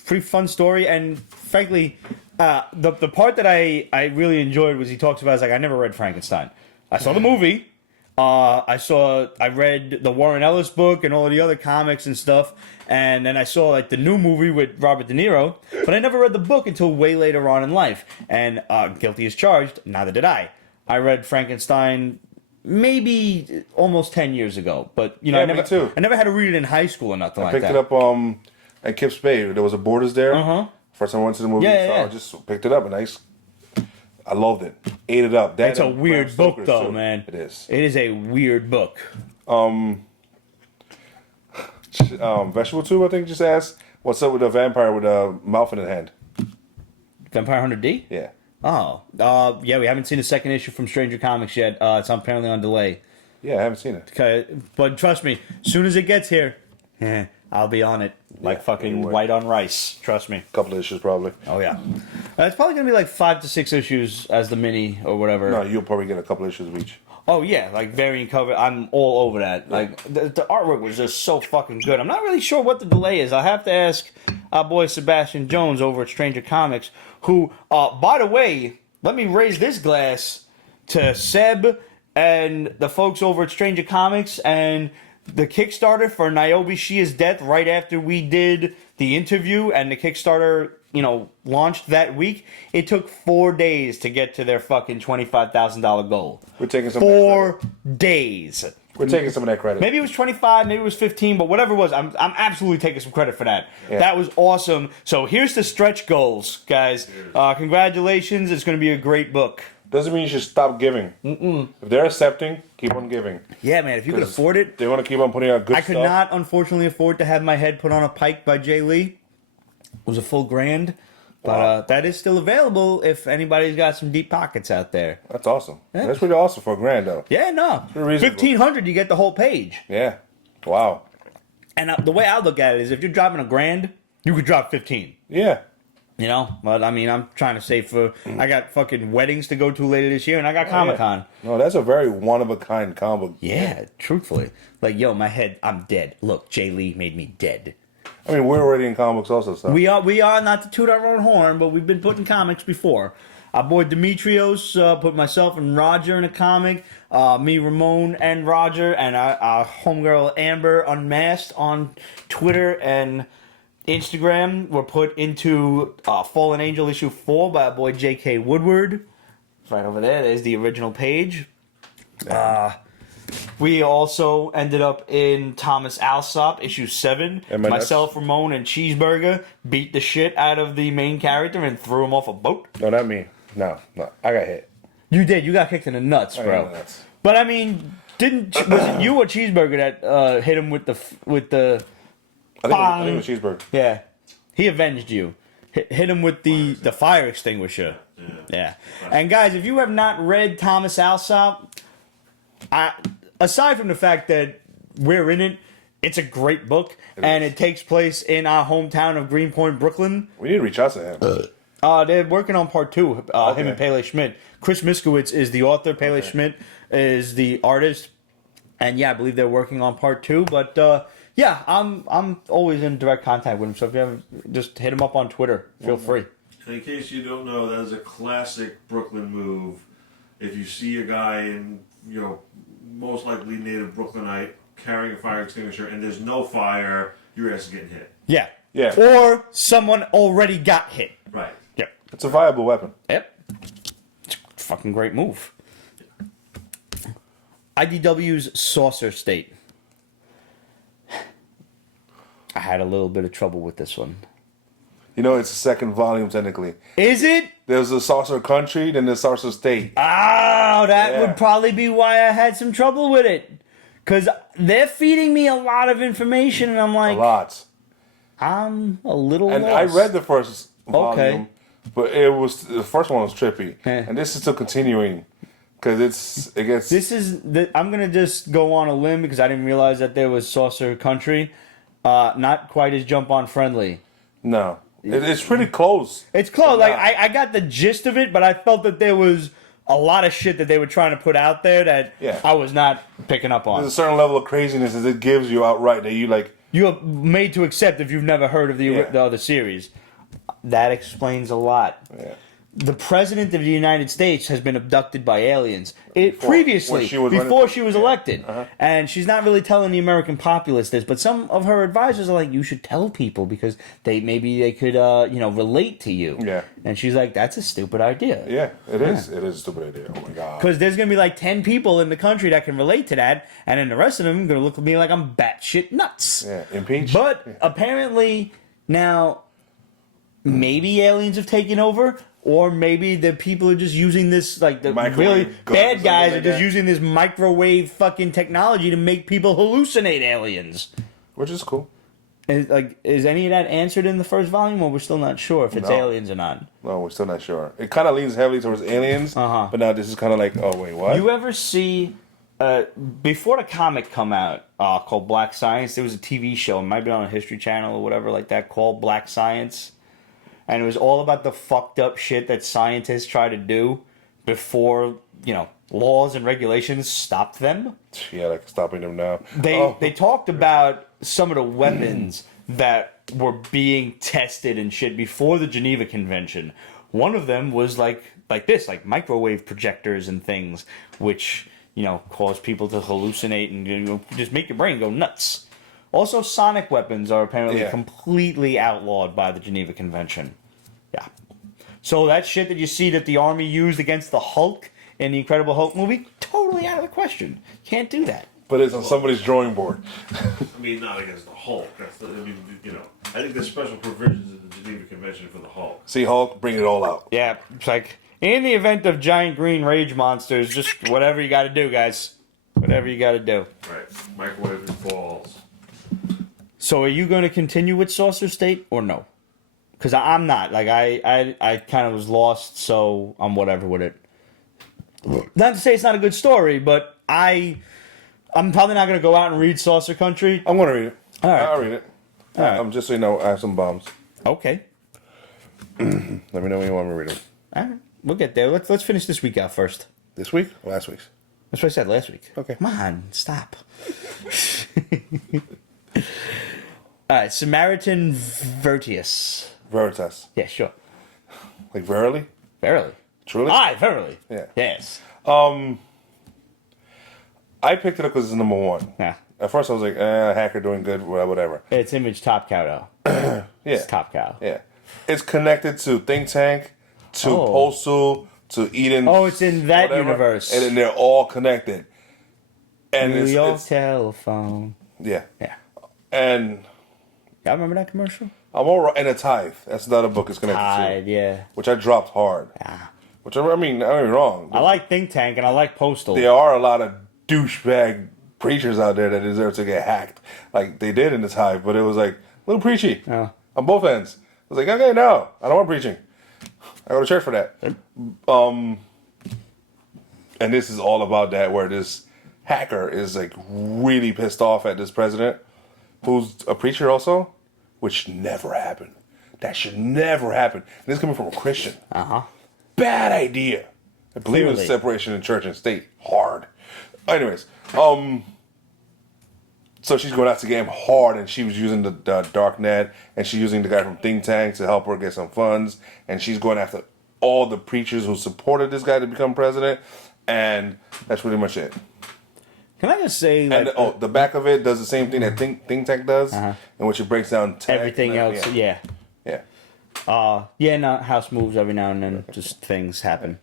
pretty fun story, and frankly, the part that I really enjoyed was he talks about, I never read Frankenstein. I saw the movie. I read the Warren Ellis book and all the other comics and stuff, and then I saw the new movie with Robert De Niro, but I never read the book until way later on in life. And guilty as charged, neither did I. I read Frankenstein maybe almost 10 years ago, but Yeah, me too. I never had to read it in high school or nothing I like picked that. it up at Kip's Bay. There was a Borders there. First time I went to the movie, Yeah. I just picked it up and I loved it. Ate it up. It's a weird book, though, man. It is. It is a weird book. Vegetable Tube, I think, just asked, what's up with a vampire with a mouth in his hand? Vampire Hunter D? Yeah. Oh. Yeah, we haven't seen the second issue from Stranger Comics yet. It's apparently on delay. Yeah, I haven't seen it. Okay, but trust me, as soon as it gets here, I'll be on it. Like fucking anyway. white on rice. Trust me. Couple of issues, probably. Oh, yeah. It's probably going to be like 5 to 6 issues as the mini or whatever. No, you'll probably get a couple of issues of each. Oh, yeah, like variant cover. I'm all over that. Like, the artwork was just so fucking good. I'm not really sure what the delay is. I'll have to ask our boy Sebastian Jones over at Stranger Comics, who, by the way, let me raise this glass to Seb and the folks over at Stranger Comics and the Kickstarter for Niobe Shia's death right after we did the interview and the Kickstarter, launched that week. It took 4 days to get to their fucking $25,000 goal. We're taking some 4 days. We're taking some of that credit. Maybe it was 25, maybe it was 15, but whatever it was, I'm absolutely taking some credit for that. Yeah. That was awesome. So here's the stretch goals, guys. Congratulations. It's going to be a great book. Doesn't mean you should stop giving. If they're accepting, keep on giving. Yeah, man, if you could afford it. They want to keep on putting out good I stuff. could not, unfortunately, afford to have my head put on a pike by Jay Lee. It was a full grand. But that is still available if anybody's got some deep pockets out there. That's awesome. Yeah. That's pretty awesome for a grand, though. Yeah, no. reasonable. $1,500, you get the whole page. Yeah. Wow. And the way I look at it is if you're dropping a grand, you could drop 15. Yeah. But I mean, I'm trying to save for. I got fucking weddings to go to later this year, and I got Comic Con. No, that's a very one of a kind comic book. Yeah, truthfully, like my head, I'm dead. Look, Jay Lee made me dead. I mean, we're already in comics also, so. We are not to toot our own horn, but we've been put in comics before. Our boy Demetrios put myself and Roger in a comic. Me, Ramon, and Roger, and our homegirl Amber Unmasked on Twitter and Instagram were put into Fallen Angel issue 4 by our boy J.K. Woodward. It's right over there. There's the original page. We also ended up in Thomas Alsop issue 7. M&S. Myself, Ramon, and Cheeseburger beat the shit out of the main character and threw him off a boat. No, not me. No. I got hit. You did. You got kicked in the nuts, I bro. got nuts. But I mean, was it you or Cheeseburger that hit him with the I think it was Cheeseburger. Yeah, he avenged you. Hit him with the fire extinguisher. Yeah. And guys, if you have not read Thomas Alsop, aside from the fact that we're in it. It's a great book, and it takes place in our hometown of Greenpoint, Brooklyn. We need to reach out to him. They're working on part 2. Him and Pele Schmidt. Chris Miskowitz is the author. Pele Schmidt is the artist, and yeah, I believe they're working on part 2. But yeah, I'm always in direct contact with him. So if you ever just hit him up on Twitter, feel free. And in case you don't know, that is a classic Brooklyn move. If you see a guy in, most likely native Brooklynite carrying a fire extinguisher and there's no fire, your ass is getting hit. Yeah. Yeah. Or someone already got hit. Right. Yep. It's a viable weapon. Yep. It's a fucking great move. IDW's Saucer State. I had a little bit of trouble with this one. It's the second volume technically. Is it? There's a Saucer Country, then there's Saucer State. Oh, that Yeah. would probably be why I had some trouble with it. Because they're feeding me a lot of information, and I'm like, Lots. I'm a little And lost. I read the first volume, Okay. but the first one was trippy, and this is still continuing because it gets. I'm gonna just go on a limb because I didn't realize that there was Saucer Country. Not quite as jump on friendly. No, it's pretty close. It's close. But Like I got the gist of it, but I felt that there was a lot of shit that they were trying to put out there that I was not picking up on. There's a certain level of craziness that it gives you outright that you like. You're made to accept if you've never heard of the other series. That explains a lot. Yeah. The president of the United States has been abducted by aliens. Before she was elected. And she's not really telling the American populace this, but some of her advisors are like, you should tell people because maybe they could relate to you. Yeah. And she's like, that's a stupid idea. Yeah, it is. It is a stupid idea. Oh my god. Because there's going to be like 10 people in the country that can relate to that, and then the rest of them are going to look at me like I'm batshit nuts. Yeah, impeach. But apparently now, maybe aliens have taken over, or maybe the people are just using this, like the really bad guys are just using this microwave fucking technology to make people hallucinate aliens. Which is cool. Is any of that answered in the first volume, or we're still not sure if it's aliens or not? No, we're still not sure. It kind of leans heavily towards aliens, but now this is kind of like, oh wait, what? You ever see before the comic come out called Black Science? There was a TV show, it might be on a History Channel or whatever like that, called Black Science, and it was all about the fucked up shit that scientists try to do before laws and regulations stopped them. Yeah, like stopping them now. They talked about some of the weapons that were being tested and shit before the Geneva Convention. One of them was like microwave projectors and things, which cause people to hallucinate and just make your brain go nuts. Also, sonic weapons are apparently completely outlawed by the Geneva Convention. Yeah. So that shit that you see that the army used against the Hulk in the Incredible Hulk movie, totally out of the question. Can't do that. But it's on somebody's drawing board. I mean, not against the Hulk. I think there's special provisions in the Geneva Convention for the Hulk. See Hulk, bring it all out. Yeah, it's like, in the event of giant green rage monsters, just whatever you gotta do, guys. Whatever you gotta do. Right. Microwave and balls. So are you going to continue with Saucer State or no? Because I'm not. Like, I kind of was lost, so I'm whatever with it. Not to say it's not a good story, but I'm probably not going to go out and read Saucer Country. I'm going to read it. All right. I'll read it. All right. I'm just so you know, I have some bombs. Okay. Let me know when you want me to read it. All right. We'll get there. Let's finish this week out first. This week or last week's? That's what I said last week. Okay. Come on, stop. All right, Samaritan Vertias. Veritas. Yeah, sure. Like verily? Verily. Truly? Aye, verily. Yeah. Yes. I picked it up because it's number one. Yeah. At first I was like, hacker doing good, whatever. It's Image Top Cow, though. Yeah. It's Top Cow. Yeah. It's connected to Think Tank, to Postal, to Eden. Oh, it's in that universe. And then they're all connected. And New York it's telephone. yeah. Yeah. And Y'all remember that commercial? I'm all right. And a Tithe. That's another book it's connected Tide, to. yeah. Which I dropped hard. Yeah. Which I mean, I ain't wrong. I like Think Tank and I like Postal. There are a lot of douchebag preachers out there that deserve to get hacked. Like they did in the Tithe, but it was like a little preachy. Oh. On both ends. I was like, okay, no, I don't want preaching. I go to church for that. And this is all about that, where this hacker is like really pissed off at this president, who's a preacher also, which never happened. That should never happen. And this coming from a Christian. Bad idea. I believe in separation in church and state. Hard. Anyways, so she's going after the game hard, and she was using the dark net, and she's using the guy from Think Tank to help her get some funds, and she's going after all the preachers who supported this guy to become president, and that's pretty much it. Can I just say, like, and the back of it does the same thing that Think Tank does, in which it breaks down tech everything else? Yeah. House moves every now and then, just things happen.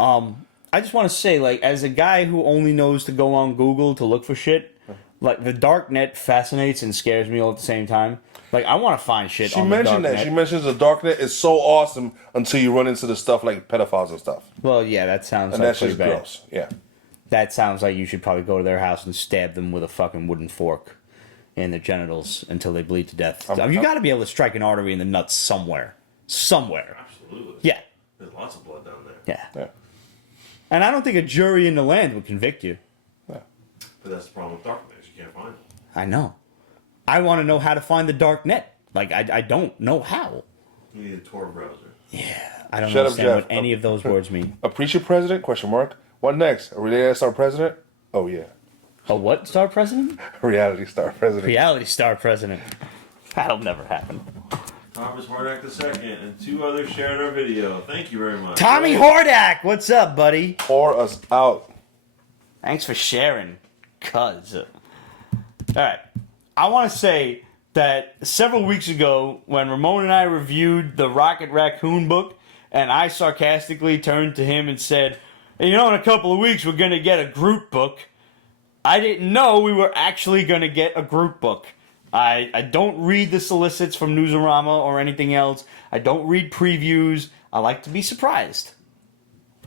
I just want to say, like, as a guy who only knows to go on Google to look for shit, like, the dark net fascinates and scares me all at the same time. Like, I want to find shit on the dark net. She mentions the dark net is so awesome until you run into the stuff like pedophiles and stuff. Well, yeah, that sounds and like that's just bad. Gross. Yeah. That sounds like you should probably go to their house and stab them with a fucking wooden fork in their genitals until they bleed to death. You got to be able to strike an artery in the nuts somewhere. Absolutely. Yeah. There's lots of blood down there. Yeah. And I don't think a jury in the land would convict you. Yeah. But that's the problem with darkness. You can't find it. I know. I want to know how to find the dark net. Like, I don't know how. You need a Tor browser. Yeah. I don't understand what any of those words mean. A preacher president? Question mark. What next? A reality star president? Oh, yeah. A what star president? A reality star president. Reality star president. That'll never happen. Thomas Hordak II and 2 others shared our video. Thank you very much. Tommy Hordak! What's up, buddy? Pour us out. Thanks for sharing, cuz. Alright. I want to say that several weeks ago, when Ramon and I reviewed the Rocket Raccoon book, and I sarcastically turned to him and said, you know, in a couple of weeks we're going to get a Groot book. I didn't know we were actually going to get a Groot book. I don't read the solicits from Newsarama or anything else. I don't read previews. I like to be surprised.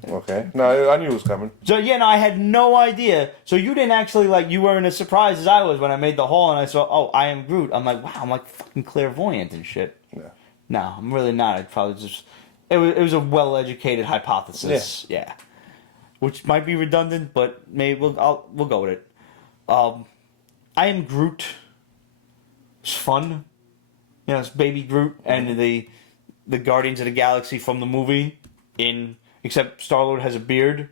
Okay. No, I knew it was coming. So, yeah, no, I had no idea. So you didn't actually, like, you weren't as surprised as I was when I made the haul and I saw, oh, I am Groot. I'm like, wow, I'm like fucking clairvoyant and shit. Yeah. No, I'm really not. I'd probably just... It was a well-educated hypothesis. Yeah. Which might be redundant, but maybe we'll go with it. I Am Groot. It's fun. You know, it's Baby Groot and the Guardians of the Galaxy from the movie. Except Star-Lord has a beard.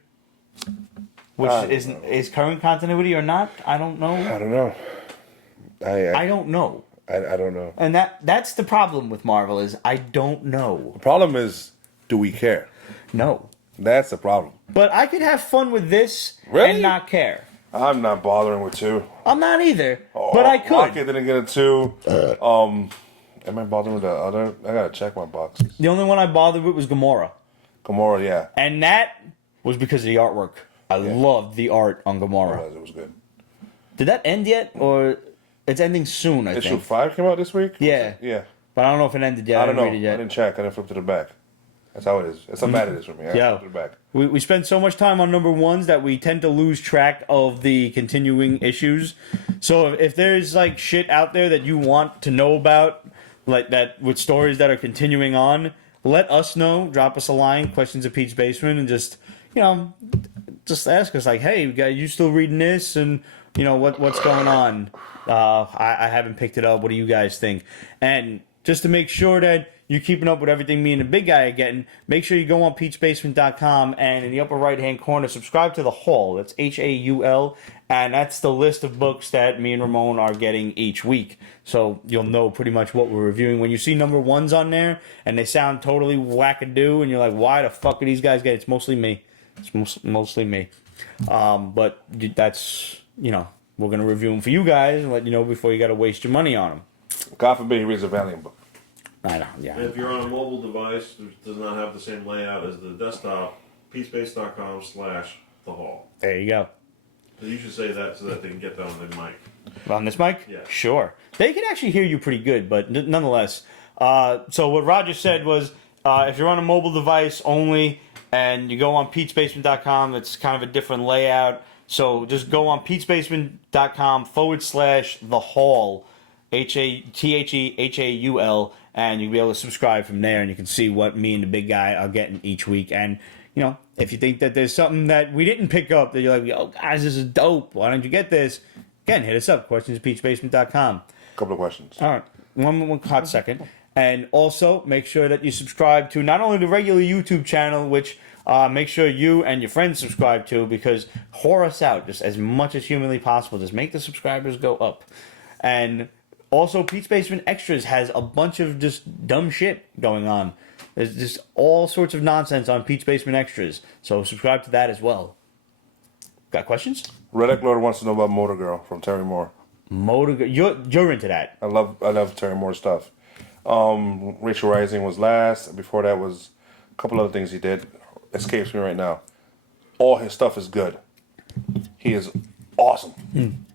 Which is current continuity or not? I don't know. I don't know. I don't know. I don't know. And that's the problem with Marvel is I don't know. The problem is, do we care? No. That's the problem. But I could have fun with this Really? and not care. I'm not bothering with 2. I'm not either, but I could. Rocket didn't get a 2. Am I bothering with the other? I gotta check my boxes. The only one I bothered with was Gamora. Gamora, yeah. And that was because of the artwork. I loved the art on Gamora. It was good. Did that end yet? Or it's ending soon, I Issue think. 5 came out this week? Yeah. Yeah. But I don't know if it ended yet. I don't know. Read it yet. I didn't check. I didn't flip to the back. That's how it is. That's how bad it is for me. I flip to the back. We spend so much time on number 1s that we tend to lose track of the continuing issues. So if there's like shit out there that you want to know about, like that with stories that are continuing on, let us know. Drop us a line, questions at Pete's Basement, and just ask us like, hey, you still reading this? And you know what's going on? I haven't picked it up. What do you guys think? And just to make sure that you're keeping up with everything me and the big guy are getting, make sure you go on peachbasement.com and in the upper right-hand corner, subscribe to The Haul. That's HAUL, and that's the list of books that me and Ramon are getting each week. So you'll know pretty much what we're reviewing. When you see number 1s on there and they sound totally wackadoo and you're like, why the fuck are these guys getting? It's mostly me. It's mostly me. But that's, we're going to review them for you guys and let you know before you got to waste your money on them. God forbid he reads a Valiant book. I know, yeah. And if you're on a mobile device that does not have the same layout as the desktop, peacepace.com/thehall. There you go. You should say that so that they can get that on the mic. On this mic? Yeah. Sure. They can actually hear you pretty good, but nonetheless. So what Roger said was, if you're on a mobile device only and you go on peachbasement.com, it's kind of a different layout. So just go on peachbasement.com/thehall, HATHEHAUL, and you'll be able to subscribe from there, and you can see what me and the big guy are getting each week. And if you think that there's something that we didn't pick up that you're like, yo, guys, this is dope. Why don't you get this? Again, hit us up. questions@peachbasement.com. Couple of questions. All right. One hot second. And also, make sure that you subscribe to not only the regular YouTube channel, which make sure you and your friends subscribe to, because whore us out just as much as humanly possible. Just make the subscribers go up. And also, Pete's Basement Extras has a bunch of just dumb shit going on. There's just all sorts of nonsense on Pete's Basement Extras. So subscribe to that as well. Got questions? Reddick Lord wants to know about Motorgirl from Terry Moore. Motorgirl. You're into that. I love Terry Moore stuff. Rachel Rising was last. Before that was a couple other things he did. Escapes me right now. All his stuff is good. He is awesome.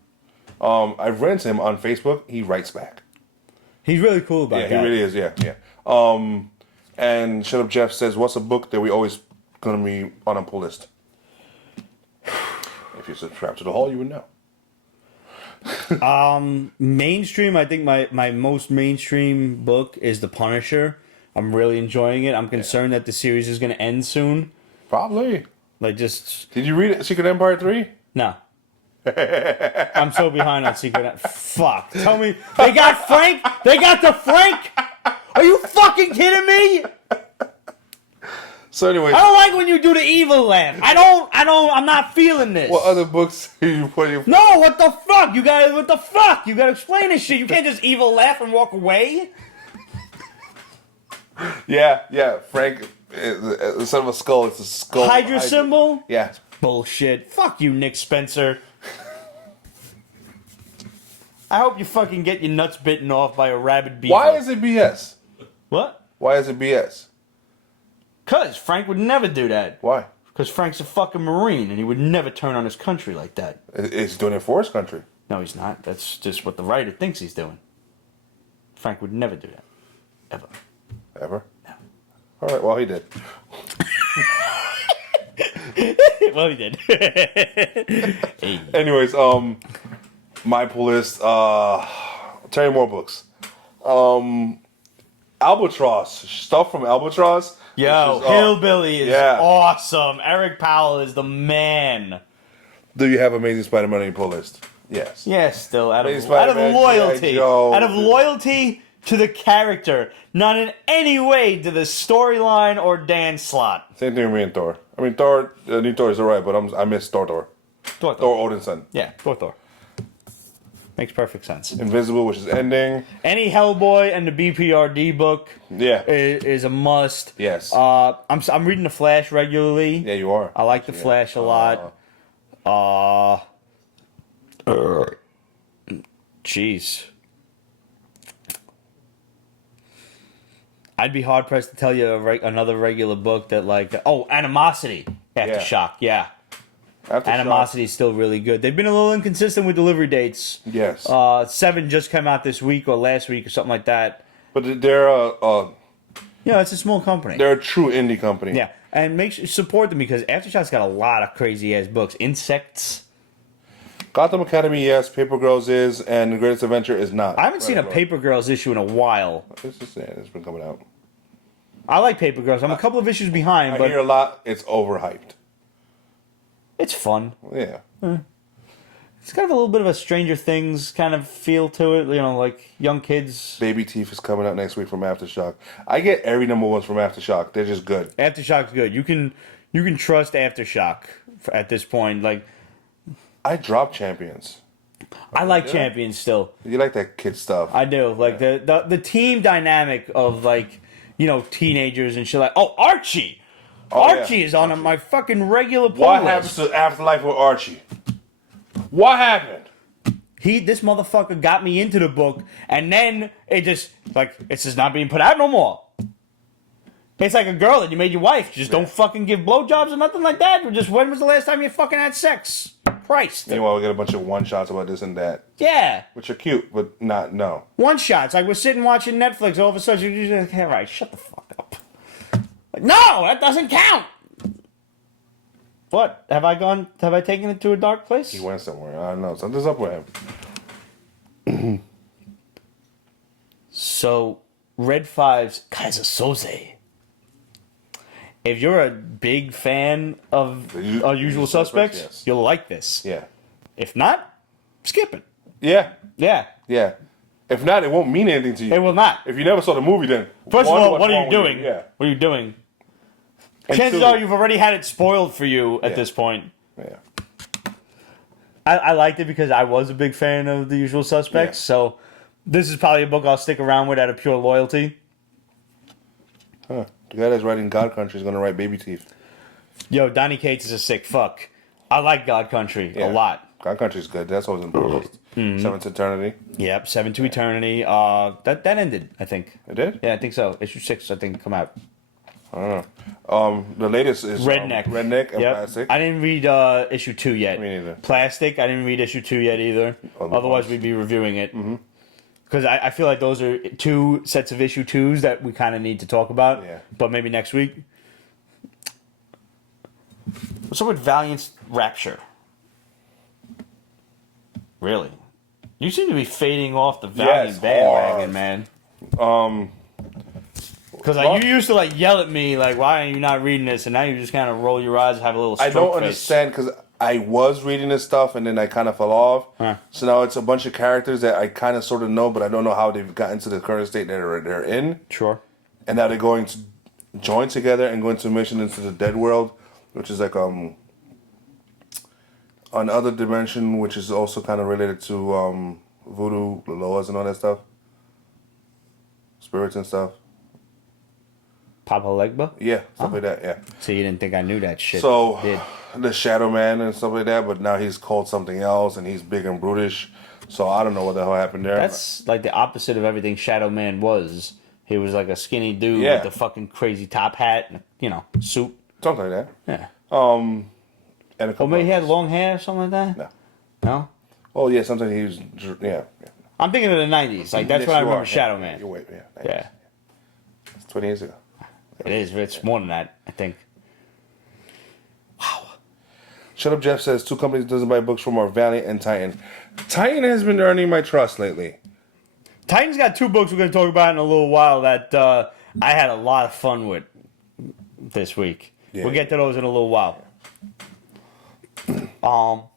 I've read to him on Facebook. He writes back. He's really cool about that. Yeah, he really is. Yeah. And Shut Up Jeff says, "What's a book that we always gonna be on a pull list?" If you subscribe to the Hall, you would know. Mainstream, I think my most mainstream book is The Punisher. I'm really enjoying it. I'm concerned that the series is going to end soon. Probably. Just... Did you read it, Secret Empire 3? No. I'm so behind on Secret Empire. Fuck. Tell me. They got Frank? They got the Frank? Are you fucking kidding me? So anyway, I don't like when you do the evil laugh. I'm not feeling this. What other books are you putting? No, what the fuck? What the fuck? You gotta explain this shit. You can't just evil laugh and walk away. Yeah. Frank, instead of a skull, it's a skull. Hydra symbol? Yeah. Bullshit. Fuck you, Nick Spencer. I hope you fucking get your nuts bitten off by a rabid beaver. Why is it BS? What? Why is it BS? Because Frank would never do that. Why? Because Frank's a fucking Marine and he would never turn on his country like that. He's doing it for his country. No, he's not. That's just what the writer thinks he's doing. Frank would never do that. Ever. Ever? No. All right, well, he did. Well, he did. Hey. Anyways, my pull list, Terry Moore books. Albatross. Stuff from Albatross. Yo, Hillbilly is awesome. Eric Powell is the man. Do you have Amazing Spider-Man on your pull list? Yes. Yes, still out of Spider-Man, loyalty. Joe. Out of loyalty to the character, not in any way to the storyline or dance slot. Same thing with me and Thor. I mean, Thor, new Thor is alright, but I miss Thor. Thor Odinson. Yeah, Thor. Makes perfect sense. Invisible, which is ending. Any Hellboy and the BPRD book is a must. Yes. I'm reading The Flash regularly. Yeah, you are. I like The Flash a lot. Jeez. I'd be hard pressed to tell you another regular book that Animosity. Aftershock, yeah. Animosity is still really good. They've been a little inconsistent with delivery dates. Yes. 7 just came out this week or last week or something like that. But they're it's a small company. They're a true indie company. Yeah, and make sure support them because Aftershock's got a lot of crazy ass books. Insects. Gotham Academy, yes. Paper Girls is, and The Greatest Adventure is not. I haven't seen a Paper Girls issue in a while. It's been coming out. I like Paper Girls. I'm a couple of issues behind, I but hear a lot. It's overhyped. it's fun. Yeah. It's kind of a little bit of a Stranger Things kind of feel to it. Like young kids. Baby Teeth is coming out next week from Aftershock. I get every number ones from Aftershock. They're just good. Aftershock's good. You can trust Aftershock at this point. I dropped Champions. I like Champions still. You like that kid stuff. I do. The team dynamic of teenagers and shit Archie. Archie is on my fucking regular pull What list. happens to Afterlife with Archie? What happened? This motherfucker got me into the book, and then it's just not being put out no more. It's like a girl that you made your wife. Just don't fucking give blowjobs or nothing like that. Just when was the last time you fucking had sex? Christ. Meanwhile, we get a bunch of one-shots about this and that. Yeah. Which are cute, but no. One-shots. We're sitting watching Netflix, all of a sudden you're just like, all right, shut the fuck up. No, that doesn't count. What? Have I taken it to a dark place? He went somewhere. I don't know. Something's up with him. So, Red 5's Kaiser Soze if you're a big fan of Usual Suspects, yes. you'll like this. Yeah. If not, skip it. Yeah. Yeah. Yeah. If not, it won't mean anything to you. It will not. If you never saw the movie, then First of all, what are you wrong with doing? Yeah. What are you doing? And Chances two- are you've already had it spoiled for you at this point. Yeah. I liked it because I was a big fan of The Usual Suspects, so this is probably a book I'll stick around with out of pure loyalty. Huh. The guy that's writing God Country is going to write Baby Teeth. Yo, Donny Cates is a sick fuck. I like God Country a lot. God Country is good. That's always in the list. Seventh Eternity. Yep, 7 to Eternity. That ended, I think. It did? Yeah, I think so. Issue 6, I think, come out. I don't know. The latest is Redneck. Redneck and Yep. Plastic. I didn't read issue 2 yet. Me neither. Plastic, I didn't read issue 2 yet either. Otherwise, we'd be reviewing it. Because I feel like those are 2 sets of issue 2s that we kind of need to talk about. Yeah. But maybe next week. What's up with Valiant's Rapture? Really? You seem to be fading off the Valiant Yes, bandwagon, hard. man. Because you used to yell at me why are you not reading this? And now you just kind of roll your eyes, and have a little. I Stroke don't face. understand because I was reading this stuff and then I kind of fell off. Huh. So now it's a bunch of characters that I kind of sort of know, but I don't know how they've gotten to the current state that they're in. Sure. And now they're going to join together and go into a mission into the dead world, which is another dimension, which is also kind of related to voodoo, the Loas, and all that stuff, spirits and stuff. Papa Legba? Yeah, stuff like that. Yeah. So you didn't think I knew that shit? So Did. the Shadow Man and stuff like that, but now he's called something else, and he's big and brutish. So I don't know what the hell happened there. That's like the opposite of everything Shadow Man was. He was like a skinny dude Yeah. with the fucking crazy top hat and suit. Something like that. Yeah. And a Or couple. maybe he had others. long hair or something like that. No. No. Oh yeah, something he was. Yeah. I'm thinking of the '90s. That's Yes, what I you remember are. Shadow Yeah, Man. You're right. Yeah. Yeah. It's 20 years ago. It is. It's more than that, I think. Wow. Shut Up Jeff says 2 companies doesn't buy books from are Valiant and Titan. Titan has been earning my trust lately. Titan's got 2 books we're going to talk about in a little while that I had a lot of fun with this week. Yeah. We'll get to those in a little while. All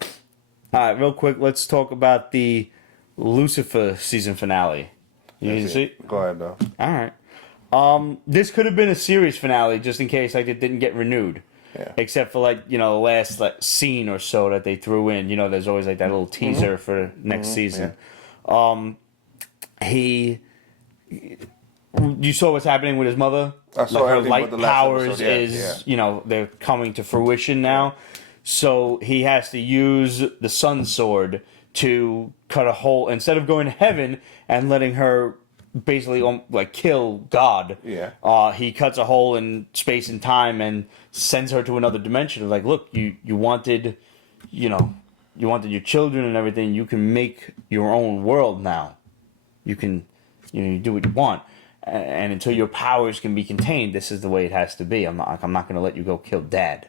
right, real quick, let's talk about the Lucifer season finale. You need to see? Go ahead though. All right. This could have been a series finale just in case it didn't get renewed. Yeah. Except for the last scene or so that they threw in. There's always that little teaser for next season. Yeah. You saw what's happening with his mother? I saw her everything light but the last powers episode. Yeah. they're coming to fruition now. So he has to use the sun sword to cut a hole instead of going to heaven and letting her basically kill God. Yeah. He cuts a hole in space and time and sends her to another dimension. Look, you wanted, you wanted your children and everything. You can make your own world now. You can, you do what you want, and until your powers can be contained, this is the way it has to be. I'm not going to let you go kill Dad.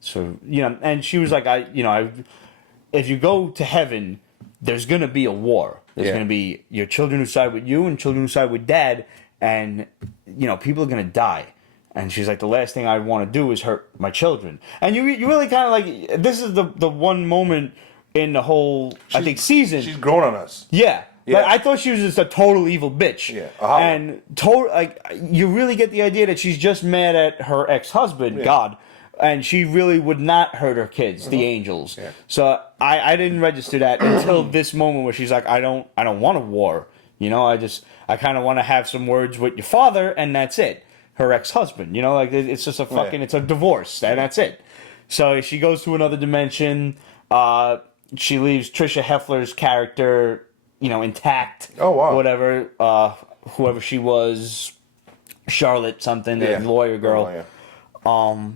So and she was like, if you go to heaven, there's going to be a war. There's going to be your children who side with you and children who side with Dad, and people are going to die. And she's like, the last thing I want to do is hurt my children. And you really kind of this is the one moment in the whole season. She's grown on us. Yeah. Yeah. I thought she was just a total evil bitch. Yeah. And you really get the idea that she's just mad at her ex-husband, God, and she really would not hurt her kids, the angels. Yeah. So I didn't register that until this moment where she's like, I don't want a war. I kind of want to have some words with your father, and that's it. Her ex-husband, it's just a fucking, it's a divorce, and that's it. So she goes to another dimension. She leaves Trisha Heffler's character, intact. Oh, wow. Whatever, whoever she was, Charlotte something, the lawyer girl. Oh, yeah.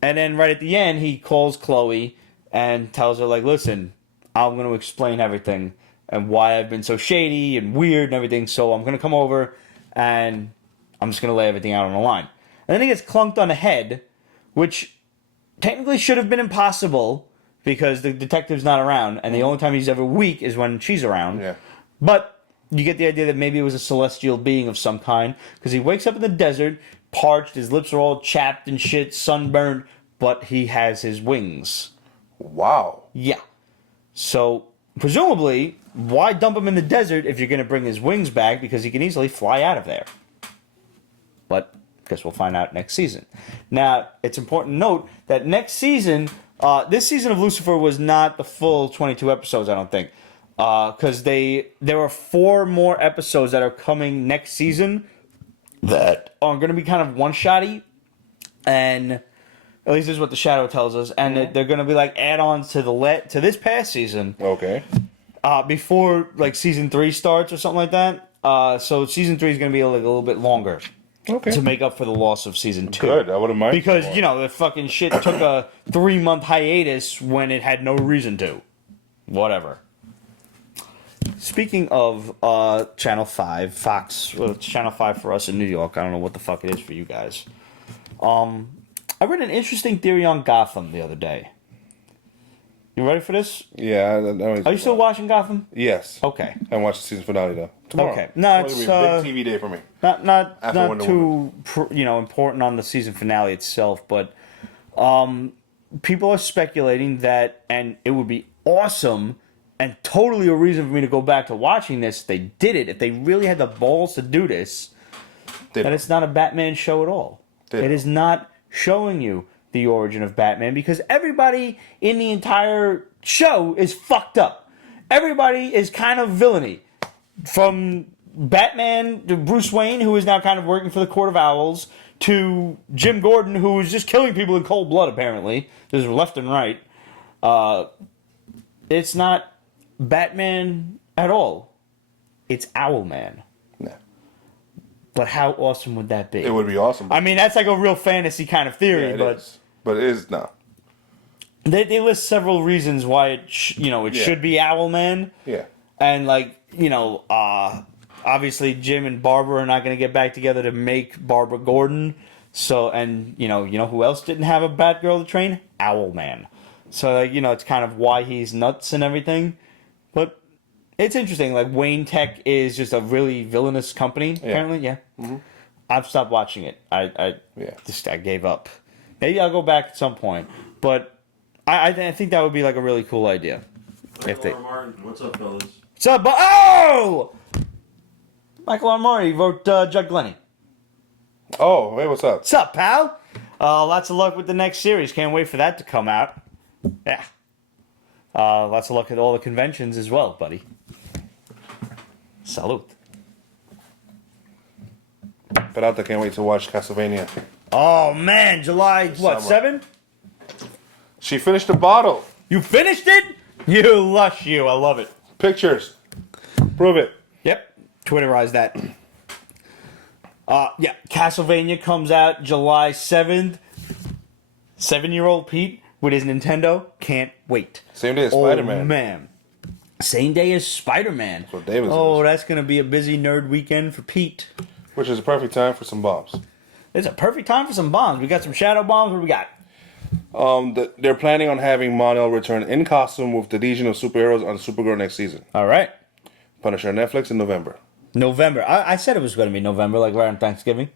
And then right at the end, he calls Chloe and tells her, listen, I'm going to explain everything and why I've been so shady and weird and everything. So I'm going to come over and I'm just going to lay everything out on the line. And then he gets clunked on the head, which technically should have been impossible because the detective's not around. And the only time he's ever weak is when she's around. Yeah. But you get the idea that maybe it was a celestial being of some kind because he wakes up in the desert, parched, his lips are all chapped and shit, sunburned, but he has his wings. Wow. Yeah. So, presumably, why dump him in the desert if you're going to bring his wings back? Because he can easily fly out of there. But, I guess we'll find out next season. Now, it's important to note that next season, this season of Lucifer was not the full 22 episodes, I don't think. Because there are 4 more episodes that are coming next season that are going to be kind of one-shotty. And at least this is what the Shadow tells us. And they're going to be like add-ons to to this past season. Okay. Before like season 3 starts or something like that. So season 3 is going to be like a little bit longer. Okay. To make up for the loss of season 2. Good, I wouldn't mind. Because, you know, the fucking shit took a 3-month hiatus when it had no reason to. Whatever. Speaking of Channel 5, Fox, well, it's Channel 5 for us in New York. I don't know what the fuck it is for you guys. I read an interesting theory on Gotham the other day. You ready for this? Yeah. Are you still watching Gotham? Yes. Okay. I haven't watched the season finale though. Tomorrow. Okay. No, It's it's gonna be a big TV day for me. not After Wonder too important on the season finale itself, but people are speculating that, and it would be awesome and totally a reason for me to go back to watching this. If they did it, if they really had the balls to do this, that it's not a Batman show at all. It is not showing you the origin of Batman because everybody in the entire show is fucked up. Everybody is kind of villainy. From Batman to Bruce Wayne, who is now kind of working for the Court of Owls, to Jim Gordon, who is just killing people in cold blood, apparently. There's left and right. It's not Batman at all. It's Owlman. No. But how awesome would that be? It would be awesome. I mean, that's like a real fantasy kind of theory, but it is no. They list several reasons why it should be Owlman. Yeah. And obviously Jim and Barbara are not going to get back together to make Barbara Gordon. So, and you know who else didn't have a Batgirl to train? Owlman. So it's kind of why he's nuts and everything. But it's interesting. Like Wayne Tech is just a really villainous company. Apparently, yeah. Mm-hmm. I've stopped watching it. I gave up. Maybe I'll go back at some point. But I think that would be like a really cool idea. Michael Martin, what's up, fellas? What's up, oh! Michael R. Martin wrote Judd Glennie. Oh, hey, what's up? What's up, pal? Lots of luck with the next series. Can't wait for that to come out. Yeah. Lots of luck at all the conventions as well, buddy. Salute. Peralta can't wait to watch Castlevania. Oh, man. July, what, 7? She finished the bottle. You finished it? You lush you. I love it. Pictures. Prove it. Yep. Twitterize that. Yeah. Castlevania comes out July 7th. 7-year-old Pete with his Nintendo can't wait. Same day as Spider-Man. Oh, man. Same day as Spider-Man. That's what David Oh, says. that's going to be a busy nerd weekend for Pete. Which is a perfect time for some bombs. It's a perfect time for some bombs. We got some shadow bombs. What do we got? They're planning on having Mon-El return in costume with the Legion of Superheroes on Supergirl next season. All right. Punisher on Netflix in November. November. I said it was going to be November, like right on Thanksgiving.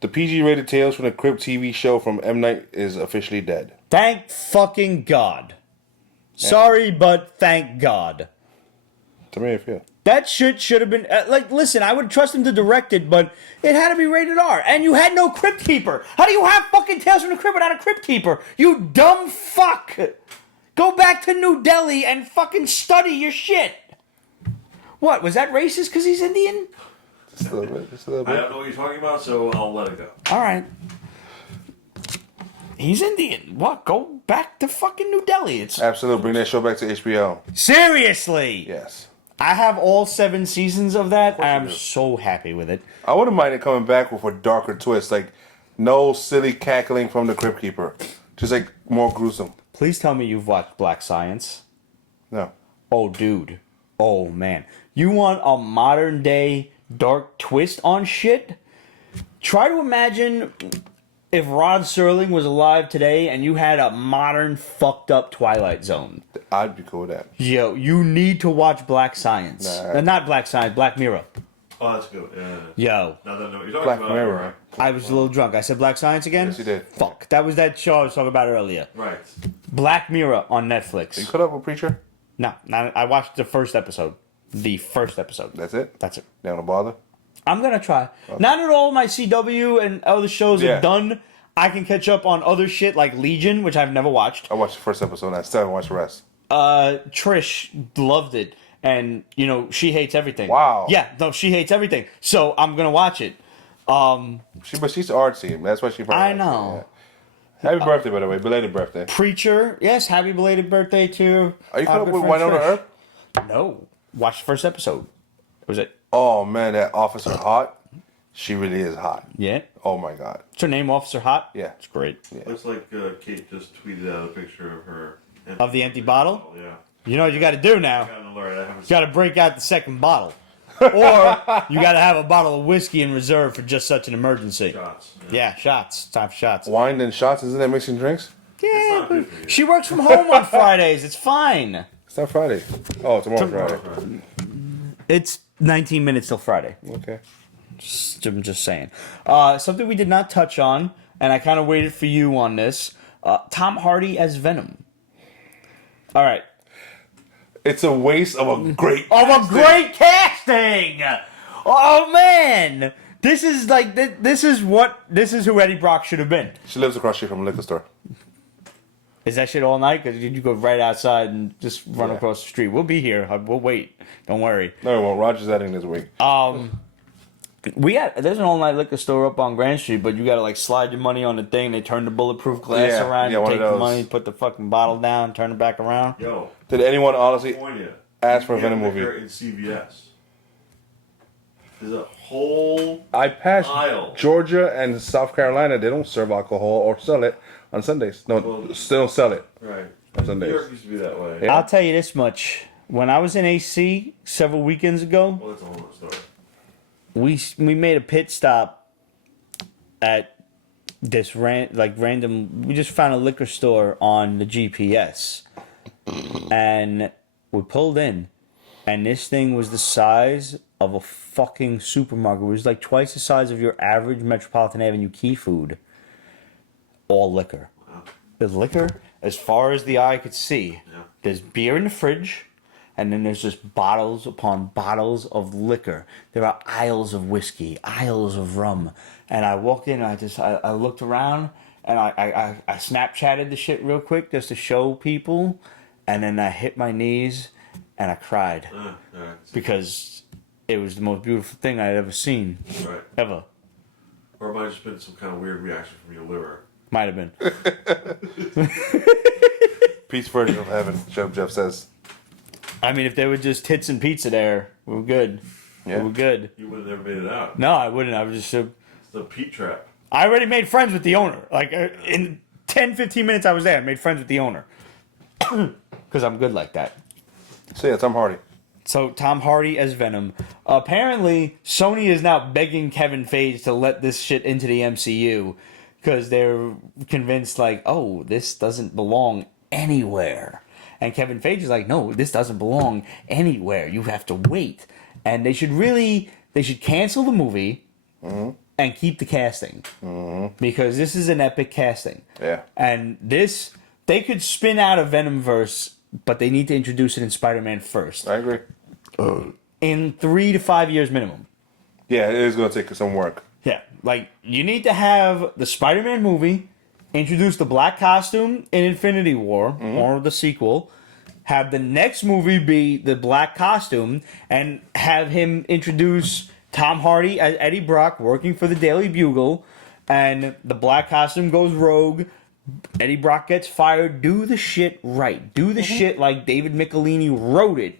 The PG-rated Tales from the Crypt TV show from M. Night is officially dead. Thank fucking God. Sorry, but thank God. To me, I feel. That shit should have been... listen, I would trust him to direct it, but it had to be rated R. And you had no Crypt Keeper. How do you have fucking Tales from the Crypt without a Crypt Keeper? You dumb fuck. Go back to New Delhi and fucking study your shit. What, was that racist because he's Indian? Just a little bit. I don't know what you're talking about, so I'll let it go. All right. He's Indian. What? Go back to fucking New Delhi. It's Absolutely. Bring that show back to HBO. seriously. Yes. I have all 7 seasons of that. you I'm do. so happy with it. I wouldn't mind it coming back with a darker twist. Like, no silly cackling from the Crypt Keeper. Just, like, more gruesome. Please tell me you've watched Black Science. No. Oh, dude. Oh, man. You want a modern day dark twist on shit? Try to imagine if Rod Serling was alive today and you had a modern fucked up Twilight Zone. I'd be cool with that. Yo, you need to watch Black Science. Nah. Not Black Science, Black Mirror. Oh, that's good. Yo. Now that I know what you're talking Black about. Mirror. I was a little drunk. I said Black Science again? Yes, you did. Fuck. That was that show I was talking about earlier. Right. Black Mirror on Netflix. You caught up with Preacher? No, I watched the first episode. The first episode. That's it? That's it. You don't want to bother? I'm going to try. Okay. Now that all my CW and other shows are done, I can catch up on other shit like Legion, which I've never watched. I watched the first episode and I still haven't watched the rest. Trish loved it. And, you know, she hates everything. Wow. Yeah, no, she hates everything. So I'm going to watch it. But she's artsy. That's why she probably I know. Yeah. Happy birthday, by the way. Belated birthday. Preacher. Yes, happy belated birthday to... Are you caught up with Winona Earp? No. Watch the first episode. Was it? Oh, man, that Officer Hot. She really is hot. Yeah. Oh, my God. What's her name, Officer Hot? Yeah. It's great. Yeah. Looks like Kate just tweeted out a picture of her. Of the empty bottle? Yeah. You know what you got to do now? I got an alert. I haven't You got to break out the second bottle. Or you got to have a bottle of whiskey in reserve for just such an emergency. shots. Yeah, shots. Time for shots. Wine and shots, isn't that mixing drinks? Yeah, not good for you. she works from home on Fridays. It's fine. It's not Friday. Oh, tomorrow's Friday. It's 19 minutes till Friday. Okay. I'm just saying. Something we did not touch on, and I kind of waited for you on this. Tom Hardy as Venom. All right. It's a waste of a great Great casting. Oh man, this is like this is who Eddie Brock should have been. She lives across the street from a liquor store. Is that shit all night? Because you go right outside and just run Yeah. across the street. We'll be here. We'll wait. Don't worry. No, we won't. Roger's adding this week. There's an all night liquor store up on Grand Street, but you gotta like slide your money on the thing. They turn the bulletproof glass around. You one take of the those. money, put the fucking bottle down, turn it back around. Yo, Did anyone honestly California. ask for a You can't Venom liquor movie? in CVS. There's a whole I passed aisle. Georgia and South Carolina. They don't serve alcohol or sell it on Sundays. No, Well, still don't sell it Right. on New Sundays. York used to be that way. Yeah. I'll tell you this much: when I was in AC several weekends ago, Well, that's a whole other story. we made a pit stop at this random. We just found a liquor store on the GPS, and we pulled in, and this thing was the size of a fucking supermarket. It was like twice the size of your average Metropolitan Avenue Key Food. All liquor. Wow. There's liquor as far as the eye could see. Yeah. There's beer in the fridge, and then there's just bottles upon bottles of liquor. There are aisles of whiskey, aisles of rum. And I walked in, and I looked around, and I Snapchatted the shit real quick just to show people, and then I hit my knees, and I cried. All right. Because it was the most beautiful thing I'd ever seen. Right. Ever. Or it might have just been some kind of weird reaction from your liver. Might have been. Pete's version of heaven, Jeff says. I mean, if there were just tits and pizza there, we were good. Yeah. We were good. You would have never made it out. No, I wouldn't. I was just... It's the Pete trap. I already made friends with the owner. Like, in 10, 15 minutes I was there, I made friends with the owner. Because I'm good like that. So yeah, Tom Hardy. So, Tom Hardy as Venom. Apparently, Sony is now begging Kevin Feige to let this shit into the MCU. Because they're convinced, like, oh, this doesn't belong anywhere. And Kevin Feige is like, no, this doesn't belong anywhere. You have to wait. And they should cancel the movie and keep the casting. Because this is an epic casting. Yeah. And they could spin out a Venomverse, but they need to introduce it in Spider-Man first. I agree. In 3 to 5 years minimum. Yeah, it is going to take some work. Yeah, like, you need to have the Spider-Man movie, introduce the black costume in Infinity War, or the sequel, have the next movie be the black costume, and have him introduce Tom Hardy as Eddie Brock working for the Daily Bugle, and the black costume goes rogue, Eddie Brock gets fired. Do the shit right. Do the shit like David Michelini wrote it,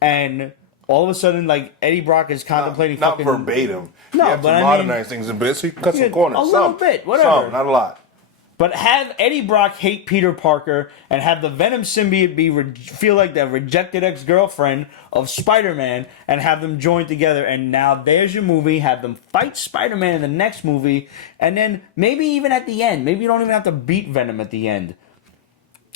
and... all of a sudden, like, Eddie Brock is contemplating not fucking... verbatim. No, you have but to I mean- modernize things a bit, so you can cut Yeah, some corners. a little bit, whatever. Some, not a lot. But have Eddie Brock hate Peter Parker and have the Venom symbiote feel like the rejected ex-girlfriend of Spider-Man and have them join together. And now there's your movie. Have them fight Spider-Man in the next movie. And then maybe even at the end. Maybe you don't even have to beat Venom at the end.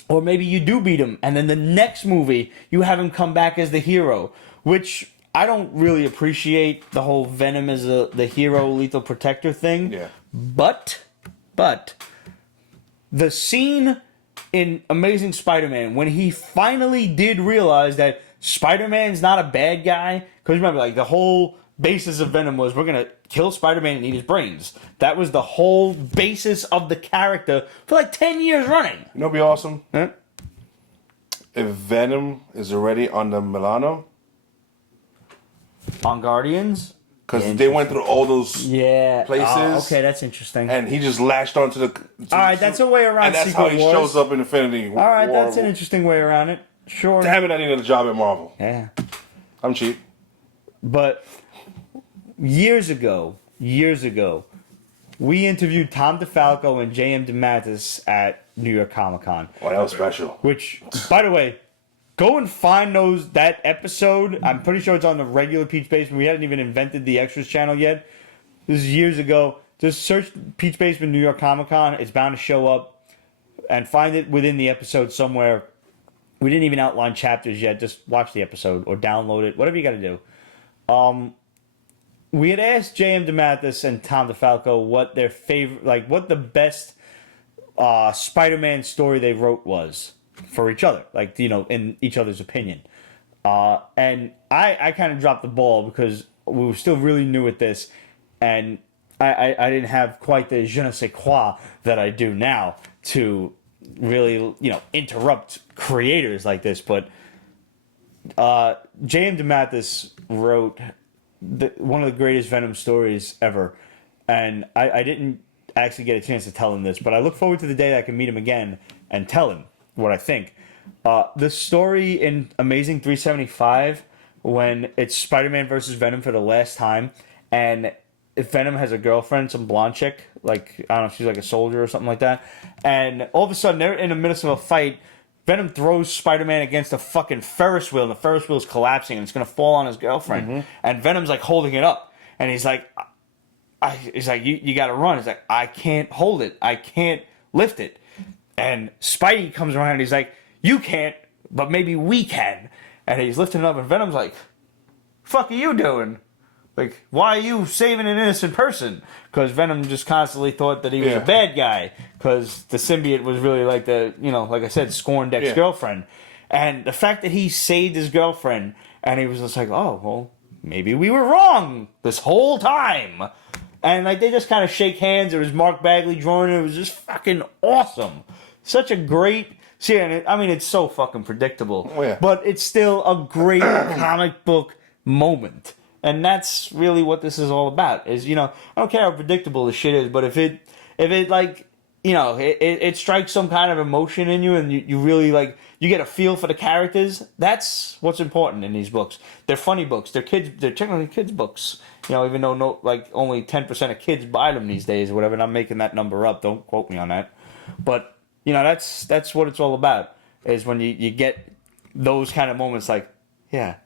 Or maybe you do beat him. And then the next movie, you have him come back as the hero. Which I don't really appreciate the whole Venom as the hero lethal protector thing. Yeah. But the scene in Amazing Spider-Man when he finally did realize that Spider-Man's not a bad guy, because remember, like, the whole basis of Venom was we're gonna kill Spider-Man and eat his brains. That was the whole basis of the character for like 10 years running. You know what'd be awesome? Huh? If Venom is already on the Milano, On Guardians? because they went through all those Yeah. places. Okay, that's interesting. And he just latched onto the. All right, that's a way around And that's Secret how he Wars. shows up in Infinity All right, War. that's an interesting way around it. Sure. Damn it, I needed a job at Marvel. Yeah. I'm cheap. But years ago, we interviewed Tom DeFalco and J.M. DeMatteis at New York Comic Con. Oh, that was special. Which, by the way, go and find that episode. I'm pretty sure it's on the regular Peach Basement. We hadn't even invented the extras channel yet. This is years ago. Just search Peach Basement New York Comic Con. It's bound to show up. And find it within the episode somewhere. We didn't even outline chapters yet. Just watch the episode or download it. Whatever you got to do. We had asked J.M. DeMatteis and Tom DeFalco what their favorite, like, what the best Spider-Man story they wrote was for each other, like, you know, in each other's opinion. And I kind of dropped the ball because we were still really new at this, and I didn't have quite the je ne sais quoi that I do now to really, you know, interrupt creators like this. But J.M. DeMatteis wrote one of the greatest Venom stories ever, and I didn't actually get a chance to tell him this, but I look forward to the day that I can meet him again and tell him what I think. The story in Amazing 375, when it's Spider-Man versus Venom for the last time, and if Venom has a girlfriend, some blonde chick, like, I don't know, she's like a soldier or something like that, and all of a sudden they're in the midst of a fight. Venom throws Spider-Man against a fucking Ferris wheel, and the Ferris wheel's collapsing, and it's gonna fall on his girlfriend. Mm-hmm. And Venom's like holding it up, and he's like, you gotta run. He's like, I can't hold it, I can't lift it. And Spidey comes around, and he's like, you can't, but maybe we can. And he's lifting it up, and Venom's like, fuck are you doing? Like, why are you saving an innocent person? Because Venom just constantly thought that he was a bad guy. Because the symbiote was really like the, you know, like I said, scorned ex-girlfriend. And the fact that he saved his girlfriend, and he was just like, oh, well, maybe we were wrong this whole time. And like they just kind of shake hands. It was Mark Bagley drawing it. It was just fucking awesome. Such a great... See, I mean, it's so fucking predictable. Oh, yeah. But it's still a great comic book moment. And that's really what this is all about. Is, you know, I don't care how predictable the shit is, but if it like, you know, it strikes some kind of emotion in you, and you really like, you get a feel for the characters. That's what's important in these books. They're funny books. They're technically kids books. You know, even though like only 10% of kids buy them these days or whatever. And I'm making that number up. Don't quote me on that. But you know, that's what it's all about. Is when you get those kind of moments, like, yeah.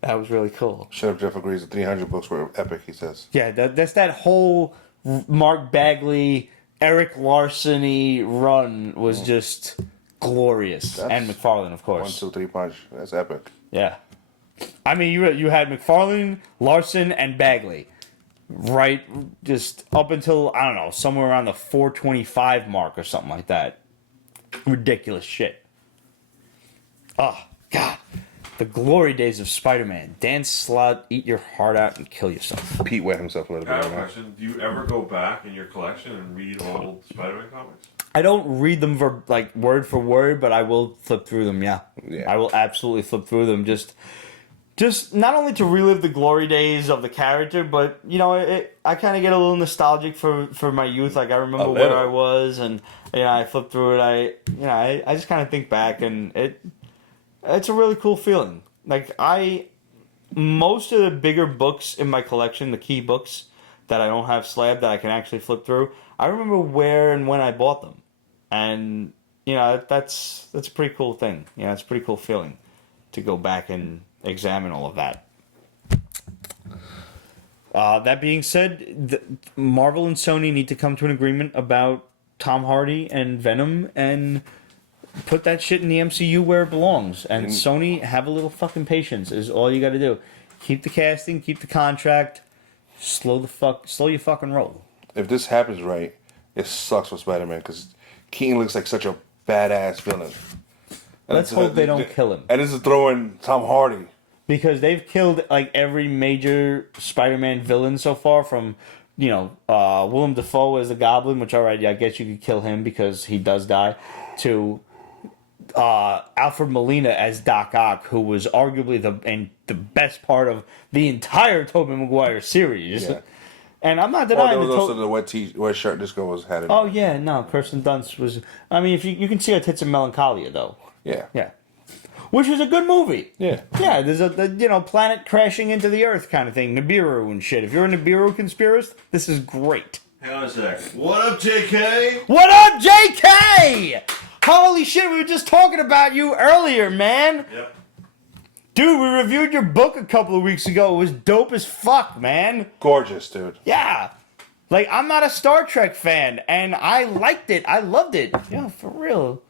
That was really cool. Shut up, Jeff agrees. The 300 books were epic, he says. Yeah, that's that whole Mark Bagley, Eric Larson-y run was just glorious. And McFarlane, of course. 1, 2, 3 punch. That's epic. Yeah. I mean, you had McFarlane, Larson, and Bagley. Right? Just up until, I don't know, somewhere around the 425 mark or something like that. Ridiculous shit. Oh, God. The glory days of Spider-Man. Dan Slott, eat your heart out and kill yourself. Pete wet himself a little bit. I have a question. Do you ever go back in your collection and read old Spider-Man comics? I don't read them word for word, but I will flip through them, yeah. I will absolutely flip through them. Just not only to relive the glory days of the character, but, you know, I kind of get a little nostalgic for my youth. Like, I remember where I was, and, you know, I flip through it. I just kind of think back, and it's a really cool feeling. Like, most of the bigger books in my collection, the key books that I don't have slabbed that I can actually flip through, I remember where and when I bought them. And, you know, that's a pretty cool thing. You know, it's a pretty cool feeling to go back and examine all of that. That being said, Marvel and Sony need to come to an agreement about Tom Hardy and Venom and put that shit in the MCU where it belongs. And Sony, have a little fucking patience is all you got to do. Keep the casting, keep the contract. Slow your fucking roll. If this happens right, it sucks for Spider-Man because Keaton looks like such a badass villain. And Let's hope they don't kill him. And this is throwing Tom Hardy. Because they've killed like every major Spider-Man villain so far, from Willem Dafoe as the Goblin, which alright, I guess you could kill him because he does die, to Alfred Molina as Doc Ock, who was arguably the best part of the entire Tobey Maguire series. Yeah. And I'm not denying there was also the wet shirt this girl had. Oh yeah, no, Kirsten Dunst was. I mean, if you can see her tits in Melancholia though. Yeah. Yeah. Which is a good movie. Yeah. Yeah, there's a planet crashing into the Earth kind of thing, Nibiru and shit. If you're a Nibiru conspiracist, this is great. Hang on a sec. What up, JK? What up, JK? Holy shit, we were just talking about you earlier, man. Yep. Dude, we reviewed your book a couple of weeks ago. It was dope as fuck, man. Gorgeous, dude. Yeah. Like, I'm not a Star Trek fan, and I liked it. I loved it. Yeah, for real.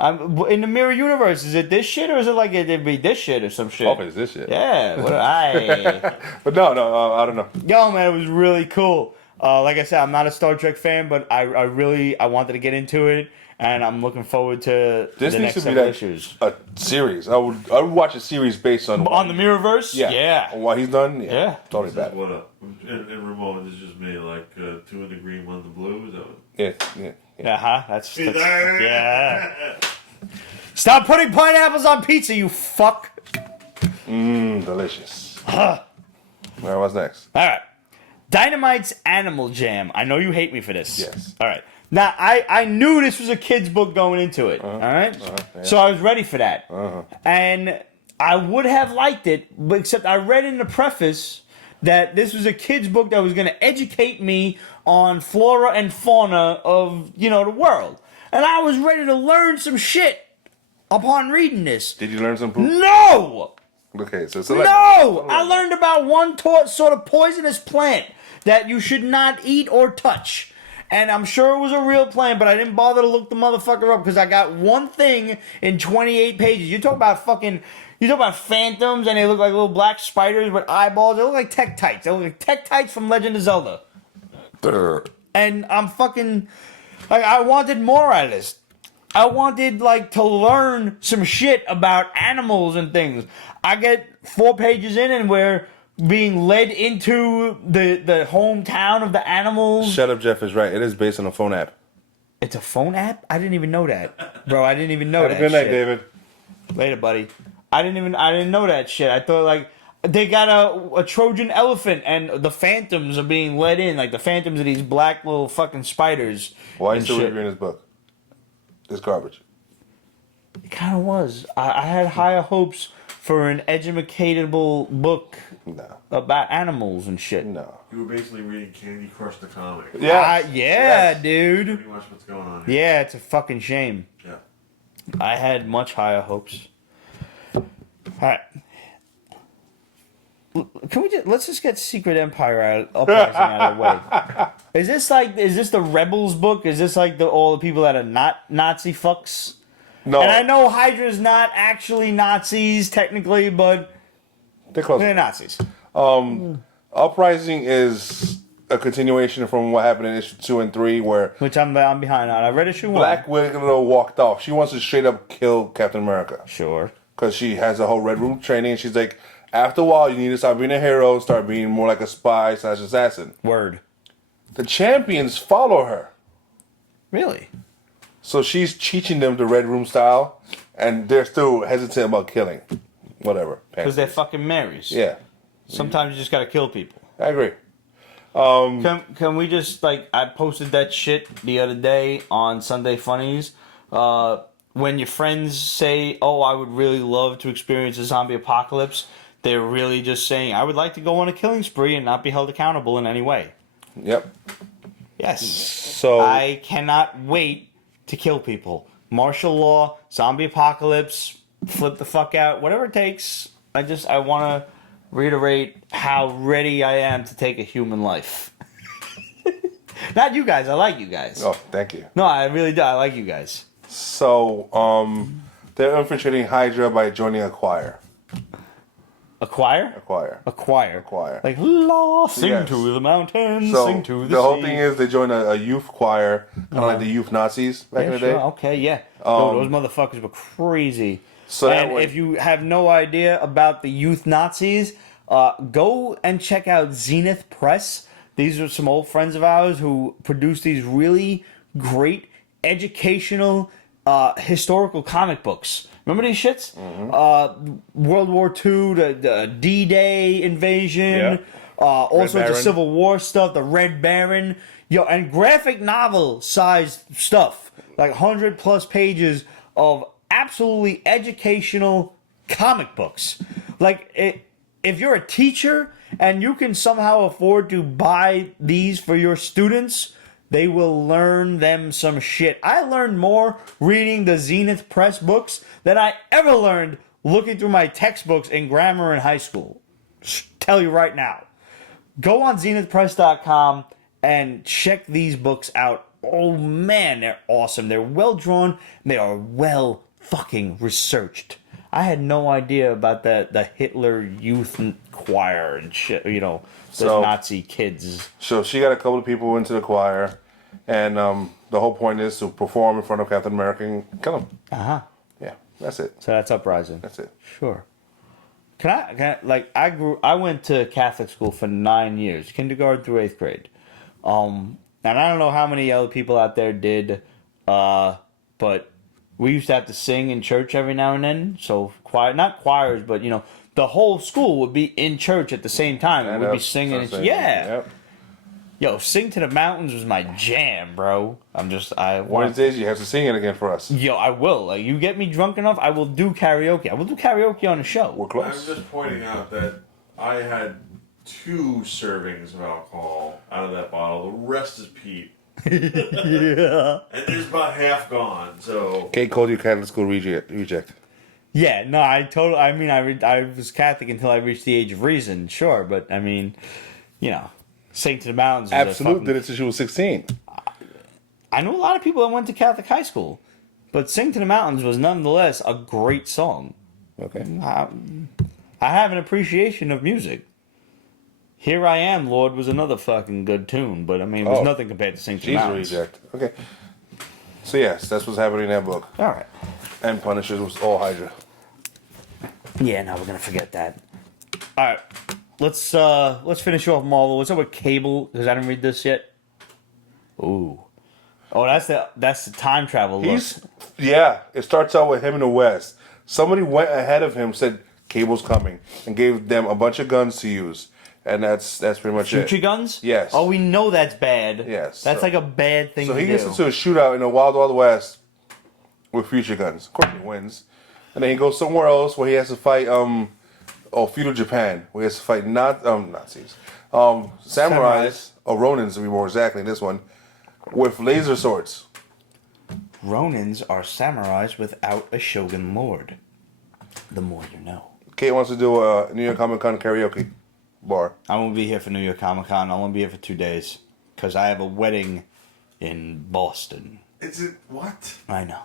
In the mirror universe, is it this shit, or is it like it'd be this shit or some shit? Oh, it's this shit. Yeah. What I... But no, I don't know. Yo, man, it was really cool. Like I said, I'm not a Star Trek fan, but I wanted to get into it, and I'm looking forward to this the needs next to be several like issues. A series. I would watch a series based on the Mirrorverse. Yeah. On what he's done. Yeah. Totally bad. What up? And Ramon, this is just me, like 2 in the green, 1 in the blue. Is that what? Yeah. That's yeah. Stop putting pineapples on pizza, you fuck. Delicious. All right, what's next? All right. Dynamite's Animal Jam. I know you hate me for this. Yes. All right. Now, I knew this was a kid's book going into it. All right? Yeah. So I was ready for that. And I would have liked it, but except I read in the preface that this was a kid's book that was going to educate me on flora and fauna of, the world. And I was ready to learn some shit upon reading this. Did you learn some poop? No! Okay, so I learned about one sort of poisonous plant that you should not eat or touch. And I'm sure it was a real plant, but I didn't bother to look the motherfucker up because I got one thing in 28 pages. You talk about phantoms and they look like little black spiders with eyeballs. They look like Tektites. They look like Tektites from Legend of Zelda. And I'm fucking... Like, I wanted more out of this. I wanted, to learn some shit about animals and things. I get 4 pages in and we're being led into the hometown of the animals. Shut up, Jeff is right. It is based on a phone app. It's a phone app? I didn't even know that. Bro, I didn't even know that. Have a good night, shit. David. Later, buddy. I didn't know that shit. I thought, they got a Trojan elephant and the phantoms are being led in. Like, the phantoms are these black little fucking spiders. Why are you still reviewing this book? This garbage. It kind of was. I had higher hopes for an educatable book about animals and shit. No. You were basically reading Candy Crush the comic. Yeah, dude. Pretty much what's going on here. Yeah, it's a fucking shame. Yeah. I had much higher hopes. All right. Let's just get Secret Empire Uprising out of the way. Is this the Rebels book? Is this all the people that are not Nazi fucks? No. And I know Hydra's not actually Nazis technically, but they're close. They're Nazis. Uprising is a continuation from what happened in issue 2 and 3, which I'm behind on. I read issue 1. Black Widow walked off. She wants to straight up kill Captain America. Sure. Because she has a whole Red Room training, and she's like, after a while, you need to stop being a hero, start being more like a spy / assassin. Word. The champions follow her. Really? So she's teaching them the Red Room style, and they're still hesitant about killing. Whatever. Because they're fucking Marys. Yeah. Sometimes you just gotta kill people. I agree. Can we just, I posted that shit the other day on Sunday Funnies. When your friends say, oh, I would really love to experience a zombie apocalypse, they're really just saying, I would like to go on a killing spree and not be held accountable in any way. Yep. Yes. So I cannot wait to kill people. Martial law, zombie apocalypse, flip the fuck out, whatever it takes. I want to reiterate how ready I am to take a human life. Not you guys. I like you guys. Oh, thank you. No, I really do. I like you guys. So, they're infiltrating Hydra by joining a choir. A choir? A choir. A choir. A choir. Like, la, sing Yes. to the mountains, So sing to the the whole sea. thing is they joined a youth choir, kind of like the youth Nazis back in the day. Okay, yeah. Yo, those motherfuckers were crazy. So that and way- if you have no idea about the youth Nazis, go and check out Zenith Press. These are some old friends of ours who produce these really great educational historical comic books. Remember these shits? World War II, the D-Day invasion, all Red sorts of Baron. Civil War stuff, the Red Baron, and graphic novel sized stuff, like 100+ pages of absolutely educational comic books. Like, if you're a teacher and you can somehow afford to buy these for your students, they will learn them some shit. I learned more reading the Zenith Press books than I ever learned looking through my textbooks in grammar in high school. Tell you right now. Go on zenithpress.com and check these books out. Oh man, they're awesome. They're well drawn. They are well fucking researched. I had no idea about the Hitler Youth Choir and shit, the Nazi kids. So she got a couple of people into the choir, and the whole point is to perform in front of Captain America and kill him. Uh-huh. Yeah, that's it. So that's Uprising. That's it. Sure. I went to Catholic school for 9 years, kindergarten through 8th grade. And I don't know how many other people out there did, but we used to have to sing in church every now and then. So not choirs, but the whole school would be in church at the same time, and we'd be singing. Yep. Yo, Sing to the Mountains was my jam, bro. Wednesdays you have to sing it again for us. Yo, I will. Like, you get me drunk enough, I will do karaoke. I will do karaoke on the show. We're I'm close. just pointing out that I had 2 servings of alcohol out of that bottle. The rest is Pete. Yeah. And there's about half gone, so... Kate called you Catholic school reject. Yeah, no, I was Catholic until I reached the age of reason, sure, but Sing to the Mountains. Absolute did it since she was 16. I know a lot of people that went to Catholic high school, but Sing to the Mountains was nonetheless a great song. Okay. I have an appreciation of music. Here I Am, Lord was another fucking good tune, but it was nothing compared to Sing to the She's a Mountains. reject. Okay. So yes, that's what's happening in that book. All right. And Punisher was all Hydra. Yeah, no, we're gonna forget that. All right, let's finish off Marvel. What's up with Cable? Because I didn't read this yet. Ooh, oh, that's the time travel look. It starts out with him in the West. Somebody went ahead of him, said Cable's coming, and gave them a bunch of guns to use, and that's pretty much Future it. guns? Yes. Oh, we know that's bad. Yes. That's like a bad thing So to he do. gets into a shootout in the Wild Wild West with future guns. Of course he wins. And then he goes somewhere else where he has to fight feudal Japan, where he has to fight Nazis. Samurais, or Ronins to be more exactly in this one, with laser swords. Ronins are samurais without a shogun lord. The more you know. Kate wants to do a New York Comic Con karaoke bar. I won't be here for New York Comic Con. I'll only be here for 2 days. Because I have a wedding in Boston. Is it what? I know.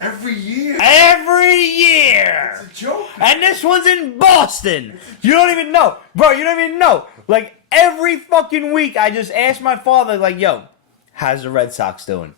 Every year? Every year! It's a joke. And this one's in Boston! You don't even know. Bro, you don't even know. Like, every fucking week, I just ask my father, like, yo, how's the Red Sox doing?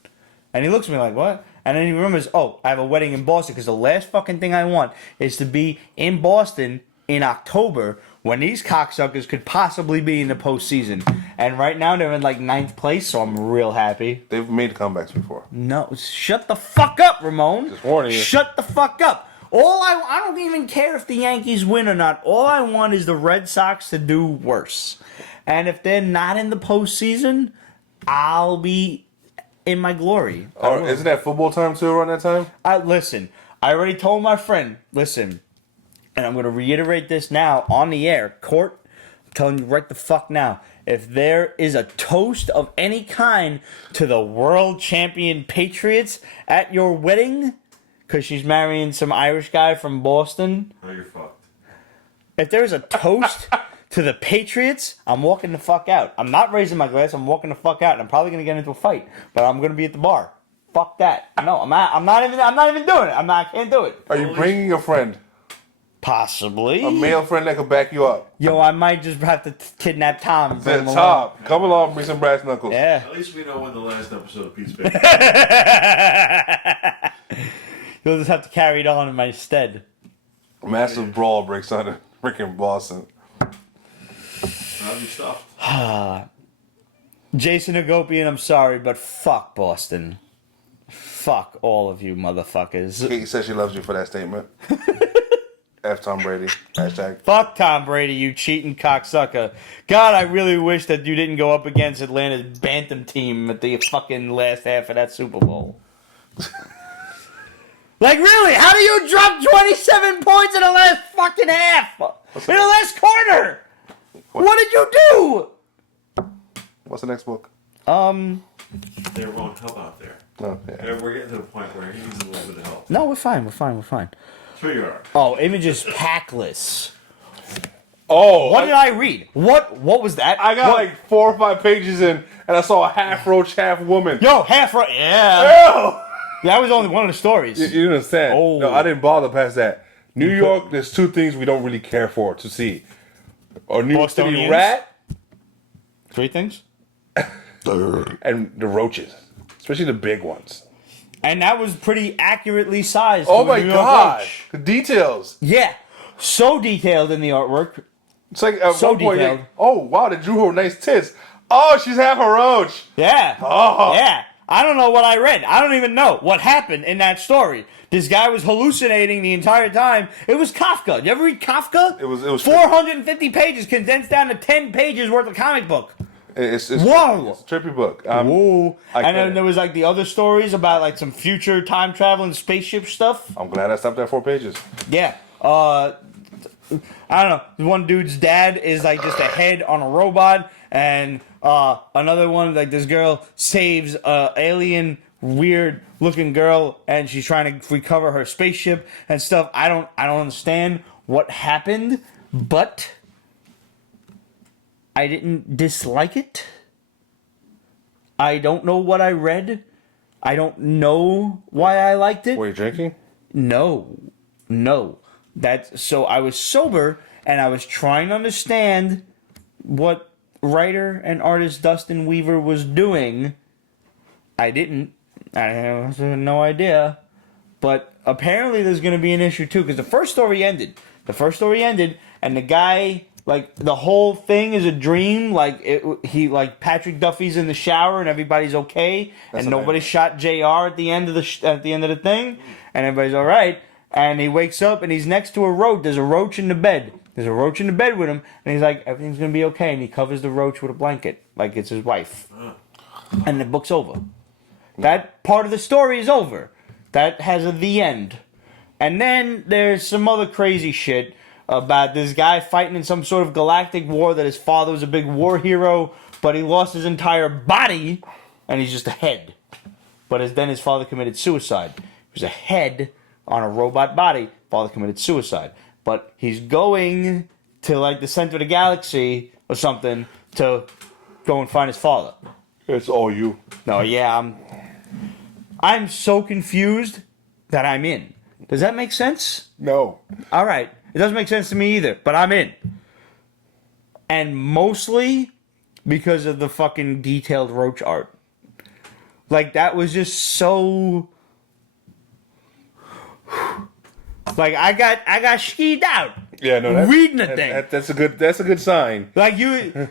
And he looks at me like, what? And then he remembers, oh, I have a wedding in Boston because the last fucking thing I want is to be in Boston in October when these cocksuckers could possibly be in the postseason. And right now they're in like 9th place, so I'm real happy. They've made comebacks before. No, shut the fuck up, Ramon. Just warning you. Shut the fuck up. I don't even care if the Yankees win or not. All I want is the Red Sox to do worse. And if they're not in the postseason, I'll be in my glory. Or isn't that football time too around that time? Listen, I already told my friend, listen, and I'm going to reiterate this now on the air. Court, I'm telling you right the fuck now. If there is a toast of any kind to the world champion Patriots at your wedding, because she's marrying some Irish guy from Boston. Oh, you're fucked. If there's a toast to the Patriots, I'm walking the fuck out. I'm not raising my glass. I'm walking the fuck out, and I'm probably gonna get into a fight. But I'm gonna be at the bar. Fuck that. No, I'm not even doing it. I can't do it. Are you bringing a friend? Possibly. A male friend that could back you up. Yo, I might just have to kidnap Tom and bring him along. Tom, come along, bring some brass knuckles. Yeah. At least we know when the last episode of Pete's Baby. You'll just have to carry it on in my stead. Massive brawl breaks out in freaking Boston. How's your stuff? Jason Agopian, I'm sorry, but fuck Boston. Fuck all of you motherfuckers. Kate says she loves you for that statement. F Tom Brady. Hashtag. Fuck Tom Brady, you cheating cocksucker. God, I really wish that you didn't go up against Atlanta's Bantam team at the fucking last half of that Super Bowl. Like, really? How do you drop 27 points in the last fucking half? In the last quarter? What did you do? What's the next book? They won't help out there. No, yeah. We're getting to the point where he needs a little bit of help. No, we're fine. Sure you are. Oh, Image's Paklis. Oh, What did I read? What was that? I got like 4 or 5 pages in, and I saw a half roach, half woman. Yo, half right. Yeah. Ew! That was only one of the stories. You didn't understand. Oh. No, I didn't bother past that. New York, there's 2 things we don't really care for to see. Or New York City Bostonians? rat 3 things? and the roaches. Especially the big ones. And that was pretty accurately sized. Oh for a my New York god. roach. The details. Yeah. So detailed in the artwork. It's like at So one point, detailed. like, oh wow, they drew her nice tits. Oh, she's half a roach. Yeah. Oh. Yeah. I don't know what I read. I don't even know what happened in that story. This guy was hallucinating the entire time. It was Kafka. You ever read Kafka? It was 450 pages condensed down to 10 pages worth of comic book. It's Whoa. It's a trippy book. Whoa. I And get then it. there was like the other stories about like some future time travel and spaceship stuff. I'm glad I stopped at 4 pages. Yeah. I don't know. One dude's dad is like just a head on a robot, and another one, like this girl saves a alien weird looking girl, and she's trying to recover her spaceship and stuff. I don't understand what happened, but I didn't dislike it. I don't know what I read. I don't know why I liked it. Were you drinking? No. So I was sober and I was trying to understand what writer and artist Dustin Weaver was doing. I didn't. I have no idea. But apparently there's going to be an issue too, because the first story ended, and the guy, like, the whole thing is a dream. Like, he Patrick Duffy's in the shower and everybody's okay, and nobody shot JR at the end of the thing, and everybody's all right. And he wakes up and he's next to a roach. There's a roach in the bed. There's a roach in the bed with him, and he's like, everything's gonna be okay. And he covers the roach with a blanket, like it's his wife. And the book's over. That part of the story is over. That has the end. And then there's some other crazy shit about this guy fighting in some sort of galactic war that his father was a big war hero, but he lost his entire body, and he's just a head. But then his father committed suicide. He was a head on a robot body. Father committed suicide. But he's going to, like, the center of the galaxy or something to go and find his father. It's all you. No, yeah, I'm so confused that I'm in. Does that make sense? No. All right. It doesn't make sense to me either, but I'm in. And mostly because of the fucking detailed roach art. Like, that was just so... Like, I got skied out. Yeah, no. Reading the thing. That's a good sign. Like, he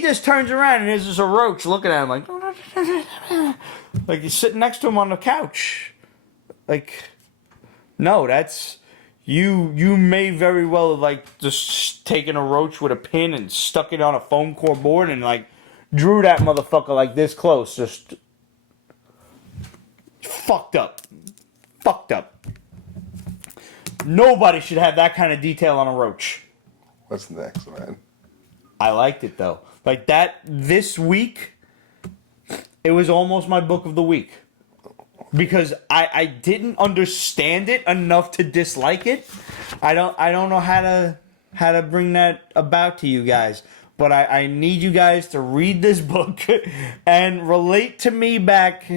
just turns around and there's just a roach looking at him like he's sitting next to him on the couch. Like, no, that's... You may very well have, like, just taken a roach with a pin and stuck it on a foam core board and, like, drew that motherfucker, like, this close. Just... Fucked up. Nobody should have that kind of detail on a roach. What's next, man? I liked it, though. Like, this week, it was almost my book of the week. Because I didn't understand it enough to dislike it. I don't know how to bring that about to you guys. But I need you guys to read this book and relate to me back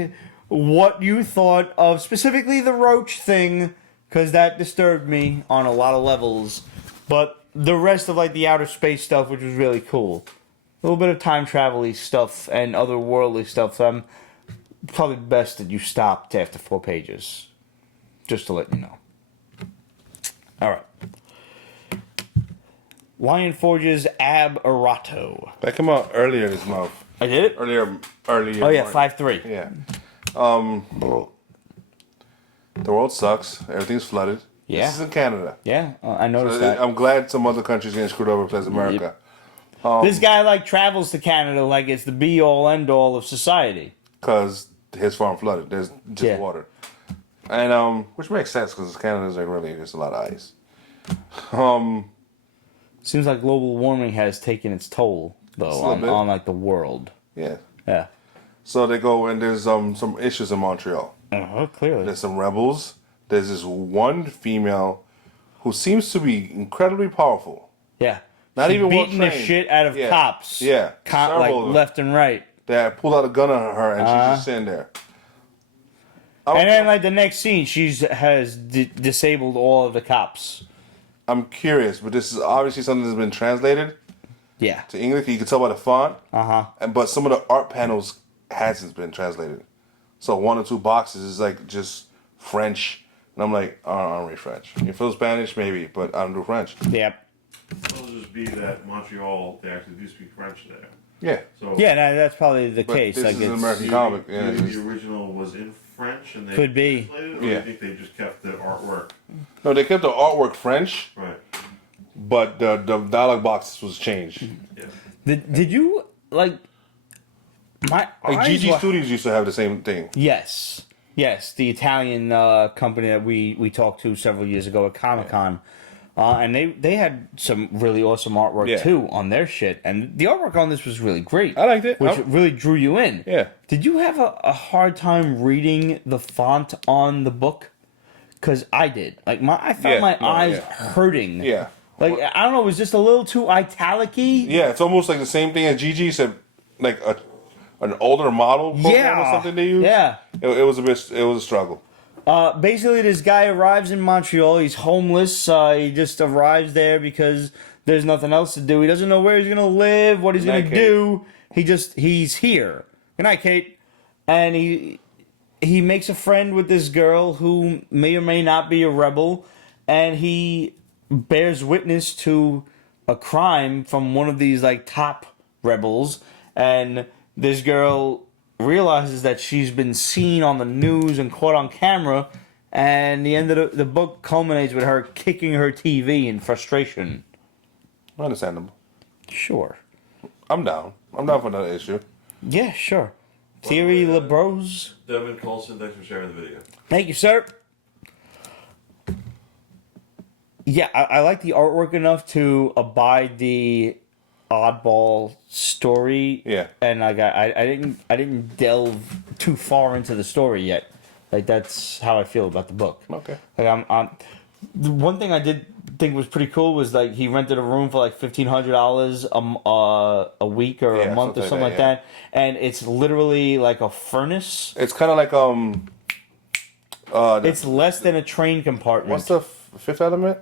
what you thought of specifically the roach thing. because that disturbed me on a lot of levels. But the rest of like the outer space stuff, which was really cool, a little bit of time travel-y stuff and otherworldly stuff. Probably best that you stopped after 4 pages, just to let you know. All right. Lion Forge's Ab Irato. That came out earlier this month. I did it? Earlier. Oh, yeah, 5/3. Yeah. The world sucks. Everything's flooded. Yeah. This is in Canada. Yeah, I noticed that. I'm glad some other countries getting screwed over besides America. This guy, like, travels to Canada like it's the be-all, end-all of society. Because his farm flooded. There's just Yeah. water. And, which makes sense because Canada's like really just a lot of ice. Seems like global warming has taken its toll, though, on like, the world. Yeah. Yeah. So they go and there's some issues in Montreal. Clearly. There's some rebels. There's this one female who seems to be incredibly powerful. Yeah. Not She's even beating the well-trained. shit out of Yeah. cops. Yeah. Like, Several of them. left and right. That pulled out a gun on her and she's just sitting there. And then, like, the next scene, has disabled all of the cops. I'm curious, but this is obviously something that's been translated Yeah. to English. You can tell by the font. Uh-huh. But some of the art panels hasn't been translated. So 1 or 2 boxes is like just French. And I'm like, I don't read French. You feel Spanish? Maybe, but I don't do French. Yep. It'll just be that Montreal, they actually do speak French there. Yeah. So Yeah, no, that's probably the But case. this Like, is an it's, American the, comic. the, Yeah, the original was in French and they Could be. translated it, or Yeah. do you think they just kept the artwork? No, they kept the artwork French, Right. but the dialogue box was changed. Yeah. Did you, like, my Like eyes GG were- Studios used to have the same thing. Yes. Yes, the Italian company that we talked to several years ago at Comic-Con. And they had some really awesome artwork, Yeah. too, on their shit. And the artwork on this was really great. I liked it. Which really drew you in. Yeah. Did you have a hard time reading the font on the book? Because I did. Like, I felt my eyes hurting. Yeah. Like, I don't know, it was just a little too italic-y. Yeah, it's almost like the same thing as GG said, like an older model program or something they use. Yeah. It was a struggle. Basically, this guy arrives in Montreal. He's homeless. He just arrives there because there's nothing else to do. He doesn't know where he's gonna live, what he's gonna do. He's here. Good night, Kate. And he makes a friend with this girl who may or may not be a rebel, and he bears witness to a crime from one of these like top rebels, and this girl realizes that she's been seen on the news and caught on camera, and the end of the book culminates with her kicking her TV in frustration. Understandable. Sure. I'm down. I'm down for another issue. Yeah, sure. Thierry LeBrose. Devin Colson, thanks for sharing the video. Thank you, sir. Yeah, I like the artwork enough to abide the oddball story. Yeah. And like I didn't delve too far into the story yet. Like that's how I feel about the book. Okay. Like I'm the one thing I did think was pretty cool was like he rented a room for like $1,500 a week or a month or something like that, and it's literally like a furnace. It's kind of like It's less than a train compartment. what's the Fifth Element?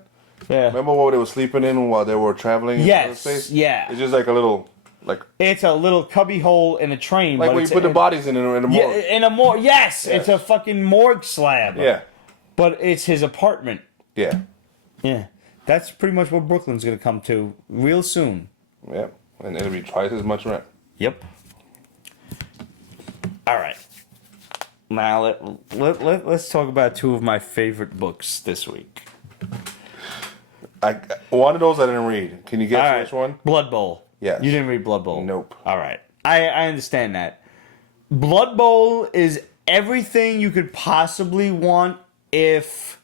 Yeah. Remember what they were sleeping in while they were traveling? in Yes, outer space? yeah. It's just like a little like It's a little cubby hole in a train. like but when you it's put the bodies in a Yeah, morgue. in a morgue. Yes, Yes. it's a fucking morgue slab. Yeah. But it's his apartment. Yeah. Yeah. That's pretty much what Brooklyn's going to come to real soon. Yeah. And it'll be twice as much rent. Yep. All right. Now let's talk about two of my favorite books this week. One of those I didn't read. Can you guess All right. which one? Blood Bowl. Yes. You didn't read Blood Bowl. Nope. All right. I understand that. Blood Bowl is everything you could possibly want if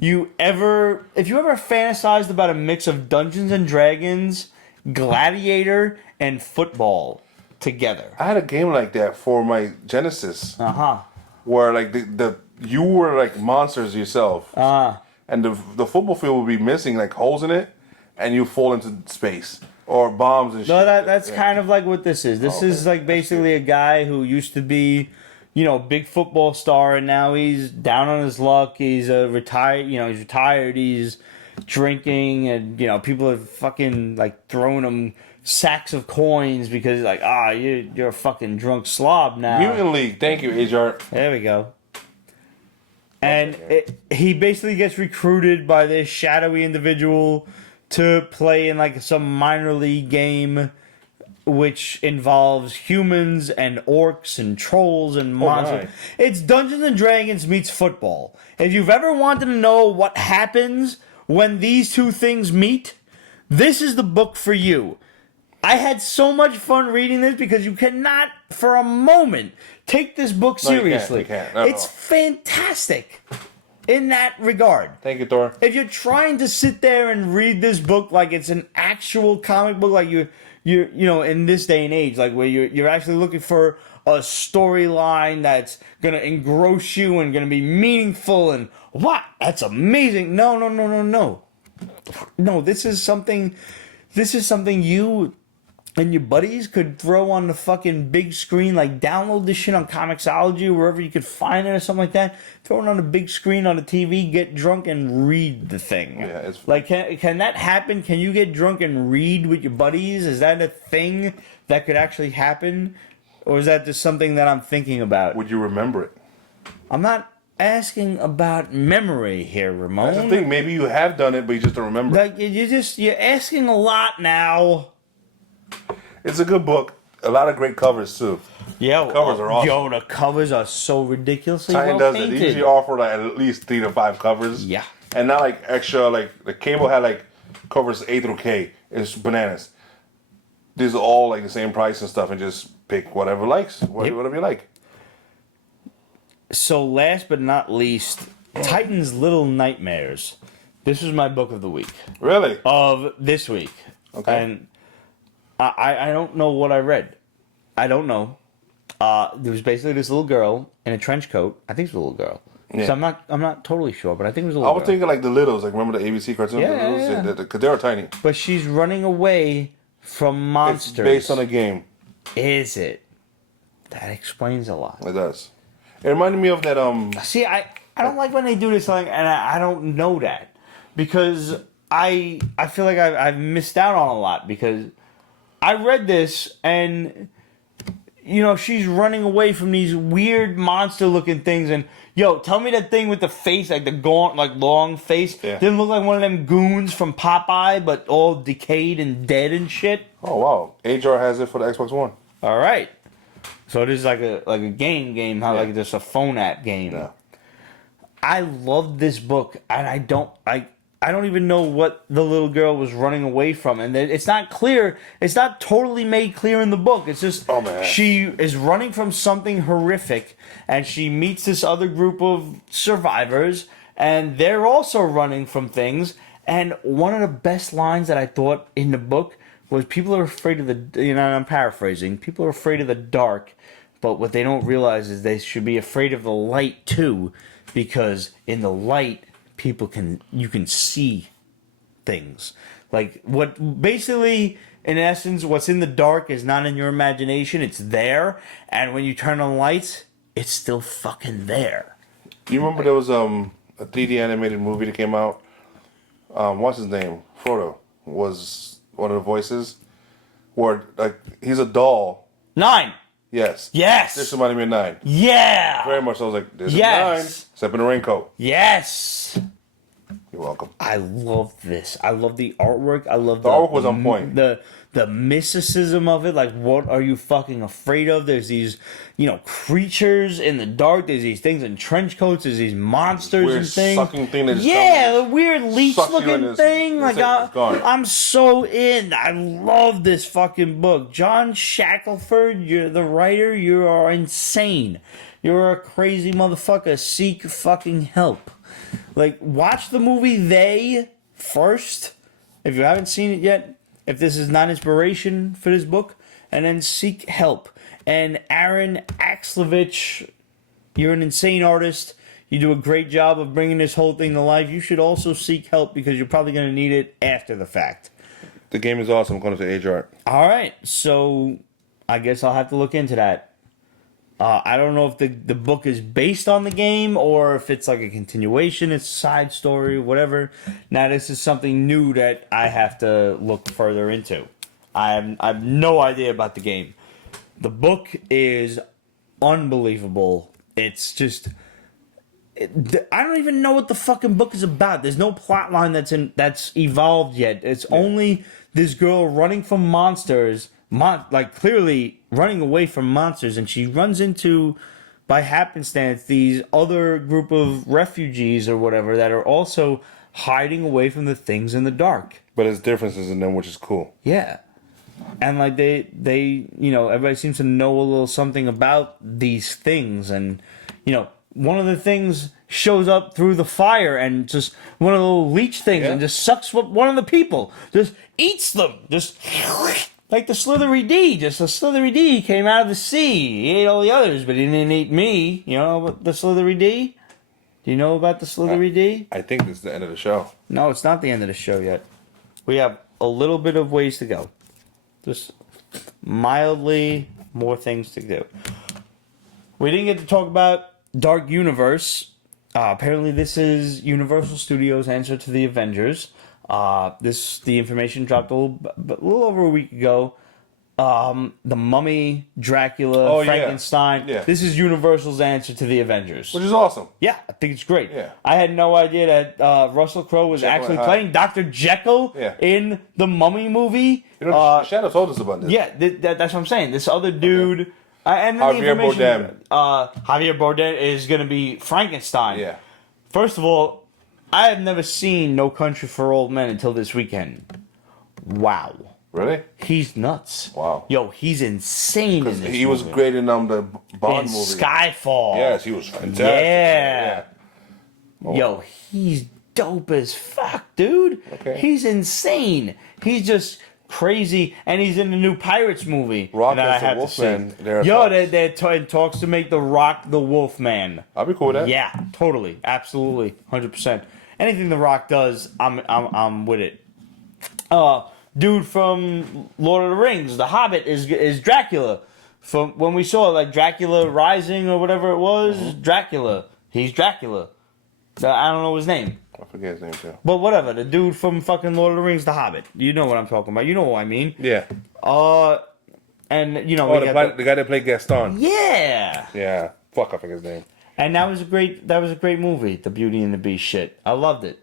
you ever fantasized about a mix of Dungeons and Dragons, Gladiator, and football together. I had a game like that for my Genesis Uh-huh. where like you were like monsters yourself. And the football field would be missing like holes in it, and you fall into space or bombs and shit. No, that's kind of like what this is. This is like basically a guy who used to be big football star, and now he's down on his luck. He's retired. He's retired. He's drinking, and people are fucking like throwing him sacks of coins because like, you're a fucking drunk slob now. Mutant League. Thank you, H.R. There we go. And he basically gets recruited by this shadowy individual to play in like some minor league game, which involves humans and orcs and trolls and monsters. It's Dungeons and Dragons meets football. If you've ever wanted to know what happens when these two things meet, this is the book for you. I had so much fun reading this because you cannot, for a moment, take this book seriously. You can't. No. It's fantastic in that regard. Thank you, Thor. If you're trying to sit there and read this book like it's an actual comic book, like you're in this day and age, like where you're actually looking for a storyline that's gonna engross you and gonna be meaningful and what? That's amazing. No. No, this is something you and your buddies could throw on the fucking big screen, like download this shit on Comixology or wherever you could find it or something like that. Throw it on the big screen on the TV, get drunk and read the thing. Yeah, it's like can that happen? Can you get drunk and read with your buddies? Is that a thing that could actually happen? Or is that just something that I'm thinking about? Would you remember it? I'm not asking about memory here, Ramon. That's the thing. Maybe you have done it, but you just don't remember. Like you're asking a lot now. It's a good book. A lot of great covers too. Yeah, covers are awesome. Yo, the covers are so ridiculously Titan well does it. painted. They usually offer like at least 3 to 5 covers. Yeah. And not like extra, like the Cable had like covers A through K. It's bananas. These are all like the same price and stuff, and just pick whatever whatever you like. So last but not least, Titan's Little Nightmares. This was my book of the week. Really? Of this week. Okay. And I don't know what I read. I don't know. There was basically this little girl in a trench coat. I think it's a little girl. Yeah. So I'm not totally sure, but I think it was a little I was girl. thinking like the Littles, like remember the ABC cartoon? Yeah. Because they were tiny. But she's running away from monsters. It's based on a game. Is it? That explains a lot. It does. It reminded me of that. See, I don't like when they do this, like, and I don't know that because I feel like I've missed out on a lot because I read this and she's running away from these weird monster looking things and tell me that thing with the face, like the gaunt, like long face, didn't look like one of them goons from Popeye, but all decayed and dead and shit. Oh wow, HR has it for the Xbox One. All right. So this is like a game, not like just a phone app game. Yeah. I love this book, and I don't even know what the little girl was running away from, and it's not clear. It's not totally made clear in the book. It's just she is running from something horrific, and she meets this other group of survivors, and they're also running from things. And one of the best lines that I thought in the book was people are afraid of the, I'm paraphrasing, people are afraid of the dark, but what they don't realize is they should be afraid of the light too, because in the light, you can see things. Like, basically, in essence, what's in the dark is not in your imagination, it's there, and when you turn on lights, it's still fucking there. Do you remember there was a 3D animated movie that came out? What's his name? Frodo was one of the voices, where like he's a doll. 9. Yes. This reminded me of 9. Yeah. Very much. I was like, this is 9. Except in a raincoat. Yes. You're welcome. I love this. I love the artwork. I love the artwork was on point. The mysticism of it. Like, what are you fucking afraid of? There's these, creatures in the dark. There's these things in trench coats. There's these monsters weird and things. Sucking thing that the weird leech-looking thing. Like, I'm so in. I love this fucking book. John Shackelford, you're the writer. You are insane. You're a crazy motherfucker. Seek fucking help. Like, watch the movie They first, if you haven't seen it yet, if this is not inspiration for this book, and then seek help. And Aaron Axlovich, you're an insane artist. You do a great job of bringing this whole thing to life. You should also seek help because you're probably going to need it after the fact. The game is awesome, according to Age Art. All right, so I guess I'll have to look into that. I don't know if the book is based on the game or if it's like a continuation, it's a side story, whatever. Now, this is something new that I have to look further into. I have no idea about the game. The book is unbelievable. It's just... I don't even know what the fucking book is about. There's no plot line that's evolved yet. It's only this girl running from monsters, like clearly running away from monsters, and she runs into, by happenstance, these other group of refugees or whatever that are also hiding away from the things in the dark. But there's differences in them, which is cool. Yeah. And like they everybody seems to know a little something about these things, and one of the things shows up through the fire and just one of the little leech things and just sucks one of the people. Just eats them. Just like the Slithery D. Just a Slithery D came out of the sea. He ate all the others, but he didn't eat me. You know about the Slithery D? Do you know about the Slithery D? I think this is the end of the show. No, it's not the end of the show yet. We have a little bit of ways to go. Just mildly more things to do. We didn't get to talk about Dark Universe. Apparently, this is Universal Studios' answer to the Avengers. The information dropped a little over a week ago. The Mummy, Dracula, Frankenstein. Yeah. This is Universal's answer to the Avengers. Which is awesome. Yeah, I think it's great. Yeah. I had no idea that Russell Crowe was actually playing Dr. Jekyll in the Mummy movie. Shadow told us about this. Yeah, that's what I'm saying. This other dude... Okay. And then Javier Bardem. Javier Bardem is going to be Frankenstein. Yeah. First of all, I have never seen No Country for Old Men until this weekend. Wow. Really? He's nuts. Wow. Yo, he's insane in this He was great in the Bond movie. Skyfall. Yes, he was fantastic. Yeah. Oh. Yo, he's dope as fuck, dude. Okay. He's insane. He's just... crazy, and he's in the new Pirates movie. Rock that I as have the Wolfman. they're in talks to make The Rock the Wolfman. I'll be cool with that. Yeah, totally, absolutely, 100%. Anything The Rock does, I'm with it. Dude from Lord of the Rings, The Hobbit is Dracula. From when we saw like Dracula Rising or whatever it was, Dracula. He's Dracula. I don't know his name. I forget his name too. But whatever, the dude from fucking Lord of the Rings, The Hobbit. You know what I'm talking about. You know what I mean. Yeah. And the guy that played Gaston. Yeah. Yeah. Fuck, I forget his name. And that was a great movie, the Beauty and the Beast shit. I loved it.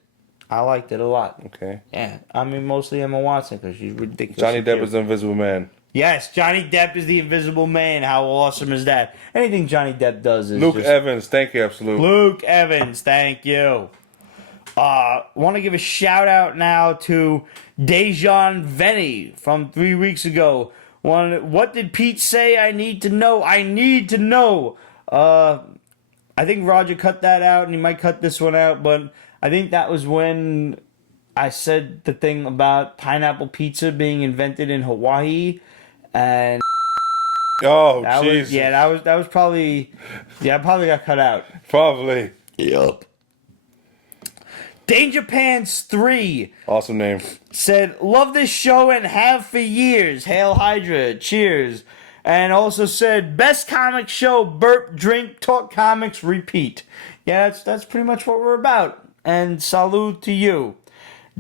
I liked it a lot. Okay. Yeah. I mean, mostly Emma Watson because she's ridiculous. Johnny Depp is the Invisible Man. Yes, Johnny Depp is the Invisible Man. How awesome is that? Anything Johnny Depp does is Luke Evans, thank you, absolutely. Luke Evans, thank you. Want to give a shout out now to Dejan Venny from 3 weeks ago. What did Pete say? I need to know. I need to know. I think Roger cut that out, and he might cut this one out, but I think that was when I said the thing about pineapple pizza being invented in Hawaii, and Jesus. that was probably I probably got cut out. Probably. Yup. Danger Pants 3. Awesome name. Said, love this show and have for years. Hail Hydra. Cheers. And also said, best comic show, burp, drink, talk comics, repeat. Yeah, that's pretty much what we're about. And salute to you.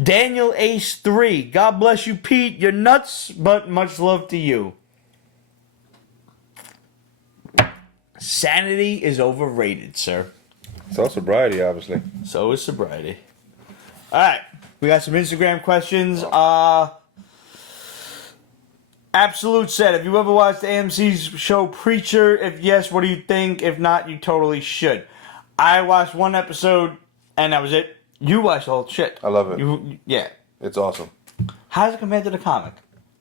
Daniel Ace 3. God bless you, Pete. You're nuts, but much love to you. Sanity is overrated, sir. So sobriety, obviously. So is sobriety. All right, we got some Instagram questions. Absolute said, have you ever watched AMC's show Preacher? If yes, what do you think? If not, you totally should. I watched one episode, and that was it. You watched the whole shit. I love it. Yeah. It's awesome. How does it compare to the comic?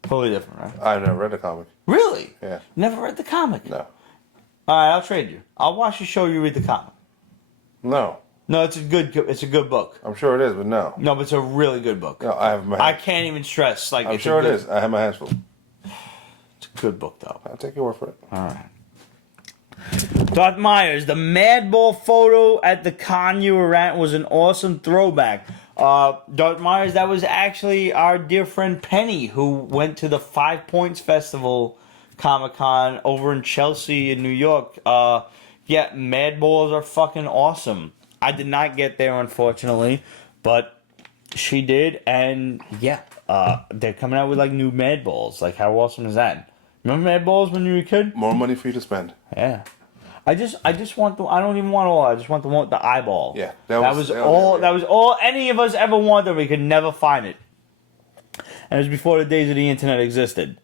Totally different, right? I've never read the comic. Really? Yeah. Never read the comic? No. All right, I'll trade you. I'll watch the show, you read the comic. No. No, it's a good book. I'm sure it is, but no. No, but it's a really good book. No, I have my. I can't even stress I'm sure it is. I have my hands full. It's a good book, though. I'll take your word for it. All right. Darth Myers, the Madball photo at the con you were at was an awesome throwback. Darth Myers, that was actually our dear friend Penny who went to the 5 Points Festival Comic-Con over in Chelsea in New York. Yeah, Mad Balls are fucking awesome. I did not get there, unfortunately, but she did, and yeah, they're coming out with like new Mad Balls. Like, how awesome is that? Remember Mad Balls when you were a kid? More money for you to spend. Yeah. I just want the. I don't even want all. I just want the eyeball. Yeah, that was all any of us ever wanted. We could never find it. And it was before the days of the internet existed.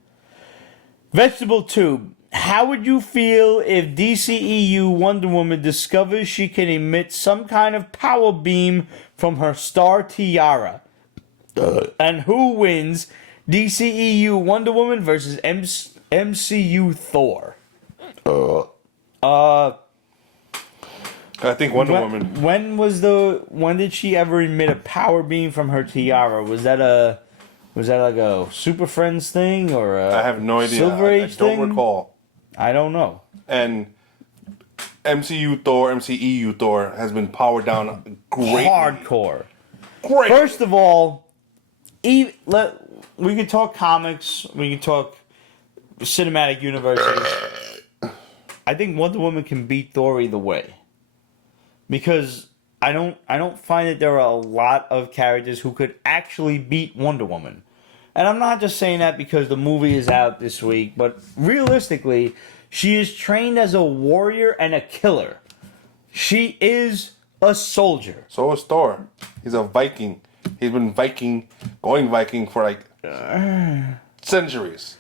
Vegetable Tube. How would you feel if DCEU Wonder Woman discovers she can emit some kind of power beam from her star tiara? And who wins? DCEU Wonder Woman versus MCU Thor. I think Wonder Woman. When did she ever emit a power beam from her tiara? Was that like a Super Friends thing or I have no idea. Silver Age I don't thing? recall. I don't know. And MCEU Thor has been powered down great. Hardcore. Great. First of all, we could talk comics. We could talk cinematic universes. I think Wonder Woman can beat Thor either way. Because I don't find that there are a lot of characters who could actually beat Wonder Woman. And I'm not just saying that because the movie is out this week, but realistically, she is trained as a warrior and a killer. She is a soldier. So is Thor. He's a Viking. He's been going Viking for like centuries.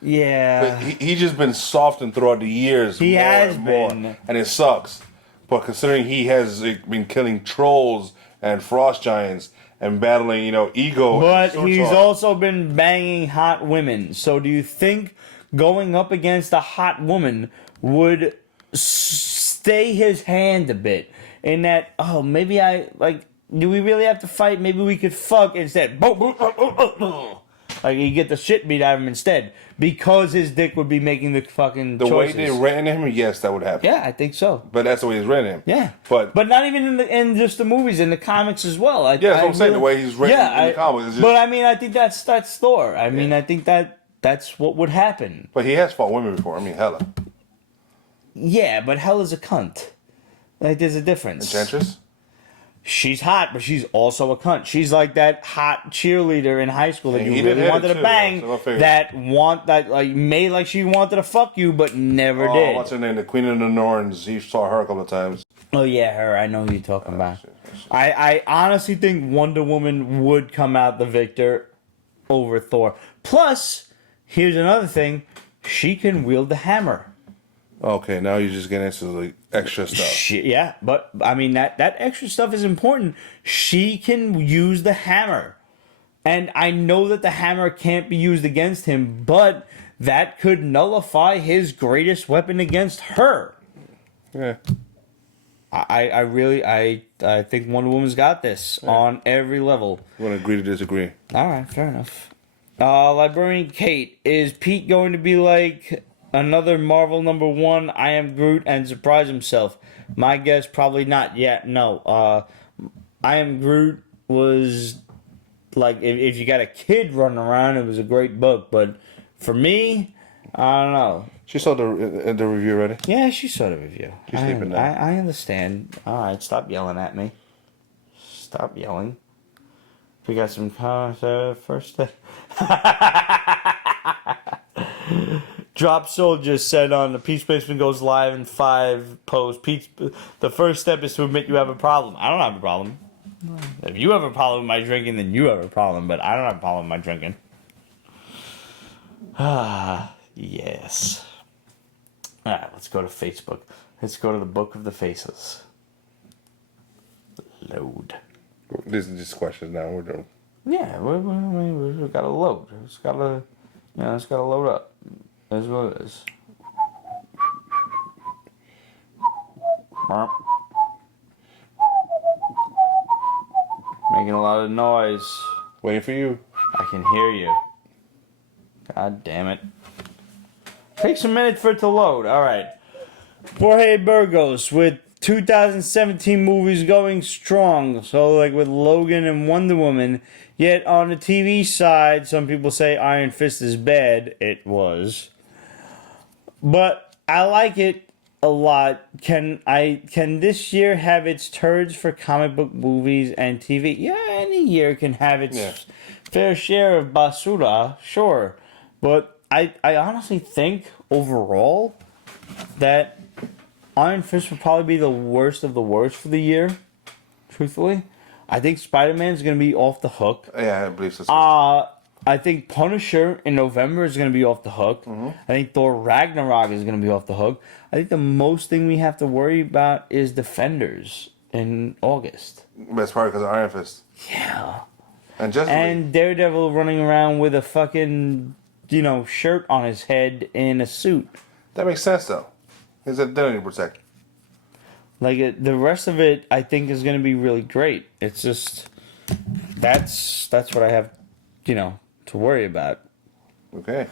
Yeah. But he's just been softened throughout the years. He has more, been. And it sucks. But considering he has been killing trolls and frost giants and battling, ego. But he's also been banging hot women. So do you think going up against a hot woman would stay his hand a bit? In that, maybe do we really have to fight? Maybe we could fuck instead. Like, you get the shit beat out of him instead. Because his dick would be making the fucking choices. The way they ran him, yes, that would happen. Yeah, I think so. But that's the way he's written him. Yeah. But not even in just the movies, in the comics as well. That's what I'm saying, the way he's written in the comics. Is just, but I mean, I think that's Thor. I mean, I think that's what would happen. But he has fought women before. I mean, Hela. Yeah, but Hela's a cunt. Like, there's a difference. Enchantress? She's hot, but she's also a cunt. She's like that hot cheerleader in high school that you really wanted to bang, made like she wanted to fuck you, but never did. What's her name? The Queen of the Norns. He saw her a couple of times. Oh yeah, her. I know who you're talking about. I honestly think Wonder Woman would come out the victor over Thor. Plus, here's another thing: she can wield the hammer. Okay, now you're just getting into the extra stuff. Yeah, but I mean that extra stuff is important. She can use the hammer. And I know that the hammer can't be used against him, but that could nullify his greatest weapon against her. Yeah. I think Wonder Woman's got this on every level. I'm going to agree to disagree. All right, fair enough. Librarian Kate, is Pete going to be like another Marvel #1, I Am Groot, and surprise himself? My guess, probably not yet. No. I Am Groot was like, if you got a kid running around, it was a great book. But for me, I don't know. She saw the review already? Yeah, she saw the review. She's sleeping now. I understand. All right, stop yelling at me. Stop yelling. We got some first thing. Drop Soldier said on the Pete's Basement goes live in 5 posts. The first step is to admit you have a problem. I don't have a problem. If you have a problem with my drinking, then you have a problem. But I don't have a problem with my drinking. Yes. All right, let's go to Facebook. Let's go to the Book of the Faces. Load. This is just questions now. We're done. Yeah, we got to load. It's got to load up. That's what it is. Making a lot of noise. Waiting for you. I can hear you. God damn it. Takes a minute for it to load. All right. Jorge Burgos with 2017 movies going strong. So, like with Logan and Wonder Woman. Yet on the TV side, some people say Iron Fist is bad. It was. But I like it a lot. Can this year have its turds for comic book movies and TV? Yeah, any year can have its fair share of basura, sure. But I honestly think overall that Iron Fist would probably be the worst of the worst for the year. Truthfully, I think Spider-Man's gonna be off the hook. Yeah, I believe so. I think Punisher in November is gonna be off the hook. Mm-hmm. I think Thor Ragnarok is gonna be off the hook. I think the most thing we have to worry about is Defenders in August. Best part because of Iron Fist. Yeah. And Daredevil running around with a fucking, shirt on his head in a suit. that makes sense though. He's identity protect. Like the rest of it, I think is going to be really great. It's just that's what I have, to worry about. Okay,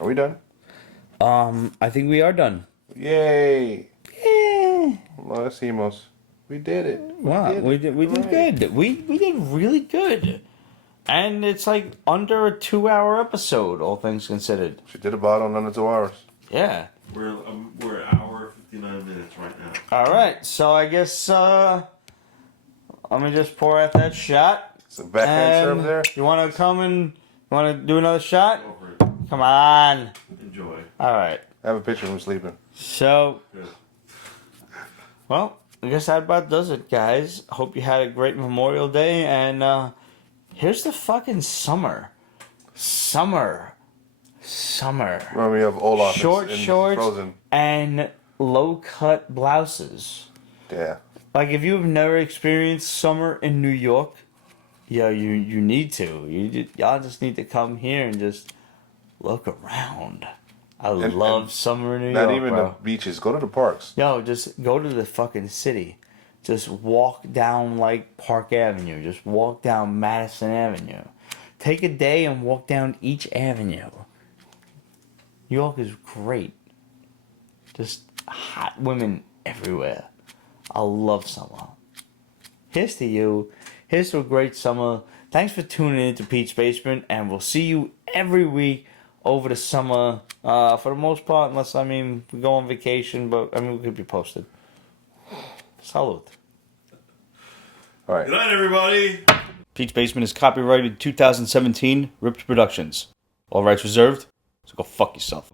are we done? I think we are done. Yay! Yeah. Los Hemos. We did it. We did good. We did really good. And it's like under a 2-hour episode, all things considered. She did a bottle in under 2 hours. Yeah. We're an hour 59 minutes right now. All right. So I guess let me just pour out that shot. Some backhand serve there. You want to come and do another shot? Go for it. Come on. Enjoy. All right. I have a picture of him sleeping. So, Good. well, I guess that about does it, guys. Hope you had a great Memorial Day, and here's the fucking summer. Summer. Remind me of Olaf Short in shorts Frozen. and low-cut blouses. Yeah. Like, if you've never experienced summer in New York, yeah, you need to. Y'all just need to come here and just look around. I love summer in New York, Not even bro. the beaches. Go to the parks. Yo, just go to the fucking city. Just walk down, like, Park Avenue. Just walk down Madison Avenue. Take a day and walk down each avenue. New York is great. Just hot women everywhere. I love summer. Here's to you. Here's to a great summer. Thanks for tuning in to Pete's Basement, and we'll see you every week over the summer, for the most part, unless, we go on vacation, but, we could be posted. Salute. All right. Good night, everybody. Pete's Basement is copyrighted 2017, Ripped Productions. All rights reserved, so go fuck yourself.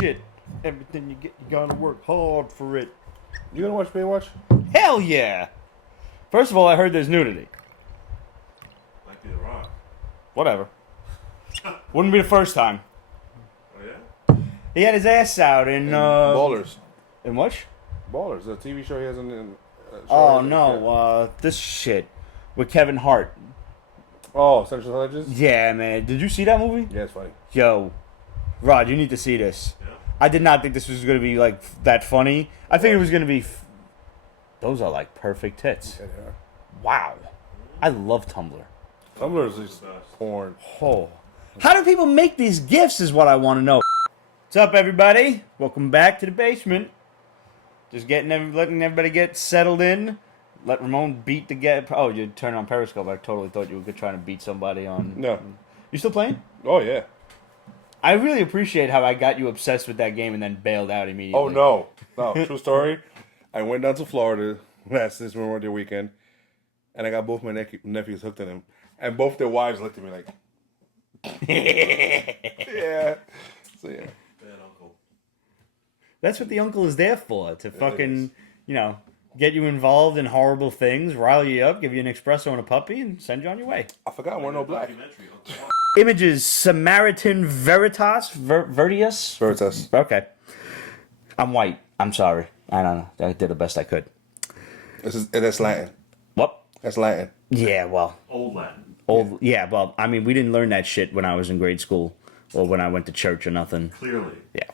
Shit. Everything you get, you gotta work hard for it. You gonna watch Baywatch? Hell yeah! First of all, I heard there's nudity. Might be the Rock. Whatever. Wouldn't be the first time. Oh yeah. He had his ass out in Ballers. In what? Ballers. The TV show he has in Oh no, this shit with Kevin Hart. Oh, Central Intelligence? Yeah, man. Did you see that movie? Yeah, it's funny. Yo, Rod, you need to see this. Yeah. I did not think this was gonna be like that funny. I think it was gonna be. Those are like perfect tits. Yeah, they are. Wow, I love Tumblr. Tumblr is just porn. Oh, how do people make these gifs? Is what I want to know. What's up, everybody? Welcome back to the basement. Just letting everybody get settled in. Let Ramon beat the get. Oh, you turned on Periscope. I totally thought you were trying to beat somebody on. No. You still playing? Oh, yeah. I really appreciate how I got you obsessed with that game and then bailed out immediately. Oh, no. No, true story. I went down to Florida this Memorial Day weekend, and I got both my nephews hooked on him. And both their wives looked at me like, yeah. So, yeah. Bad uncle. That's what the uncle is there for. To fucking, get you involved in horrible things, rile you up, give you an espresso and a puppy, and send you on your way. I forgot we're no black. Documentary. Images, Samaritan, Veritas, Vertias? Veritas. Okay. I'm white. I'm sorry. I don't know. I did the best I could. That's Latin. What? That's Latin. Yeah, well. Old Latin. Yeah, well, we didn't learn that shit when I was in grade school or when I went to church or nothing. Clearly. Yeah.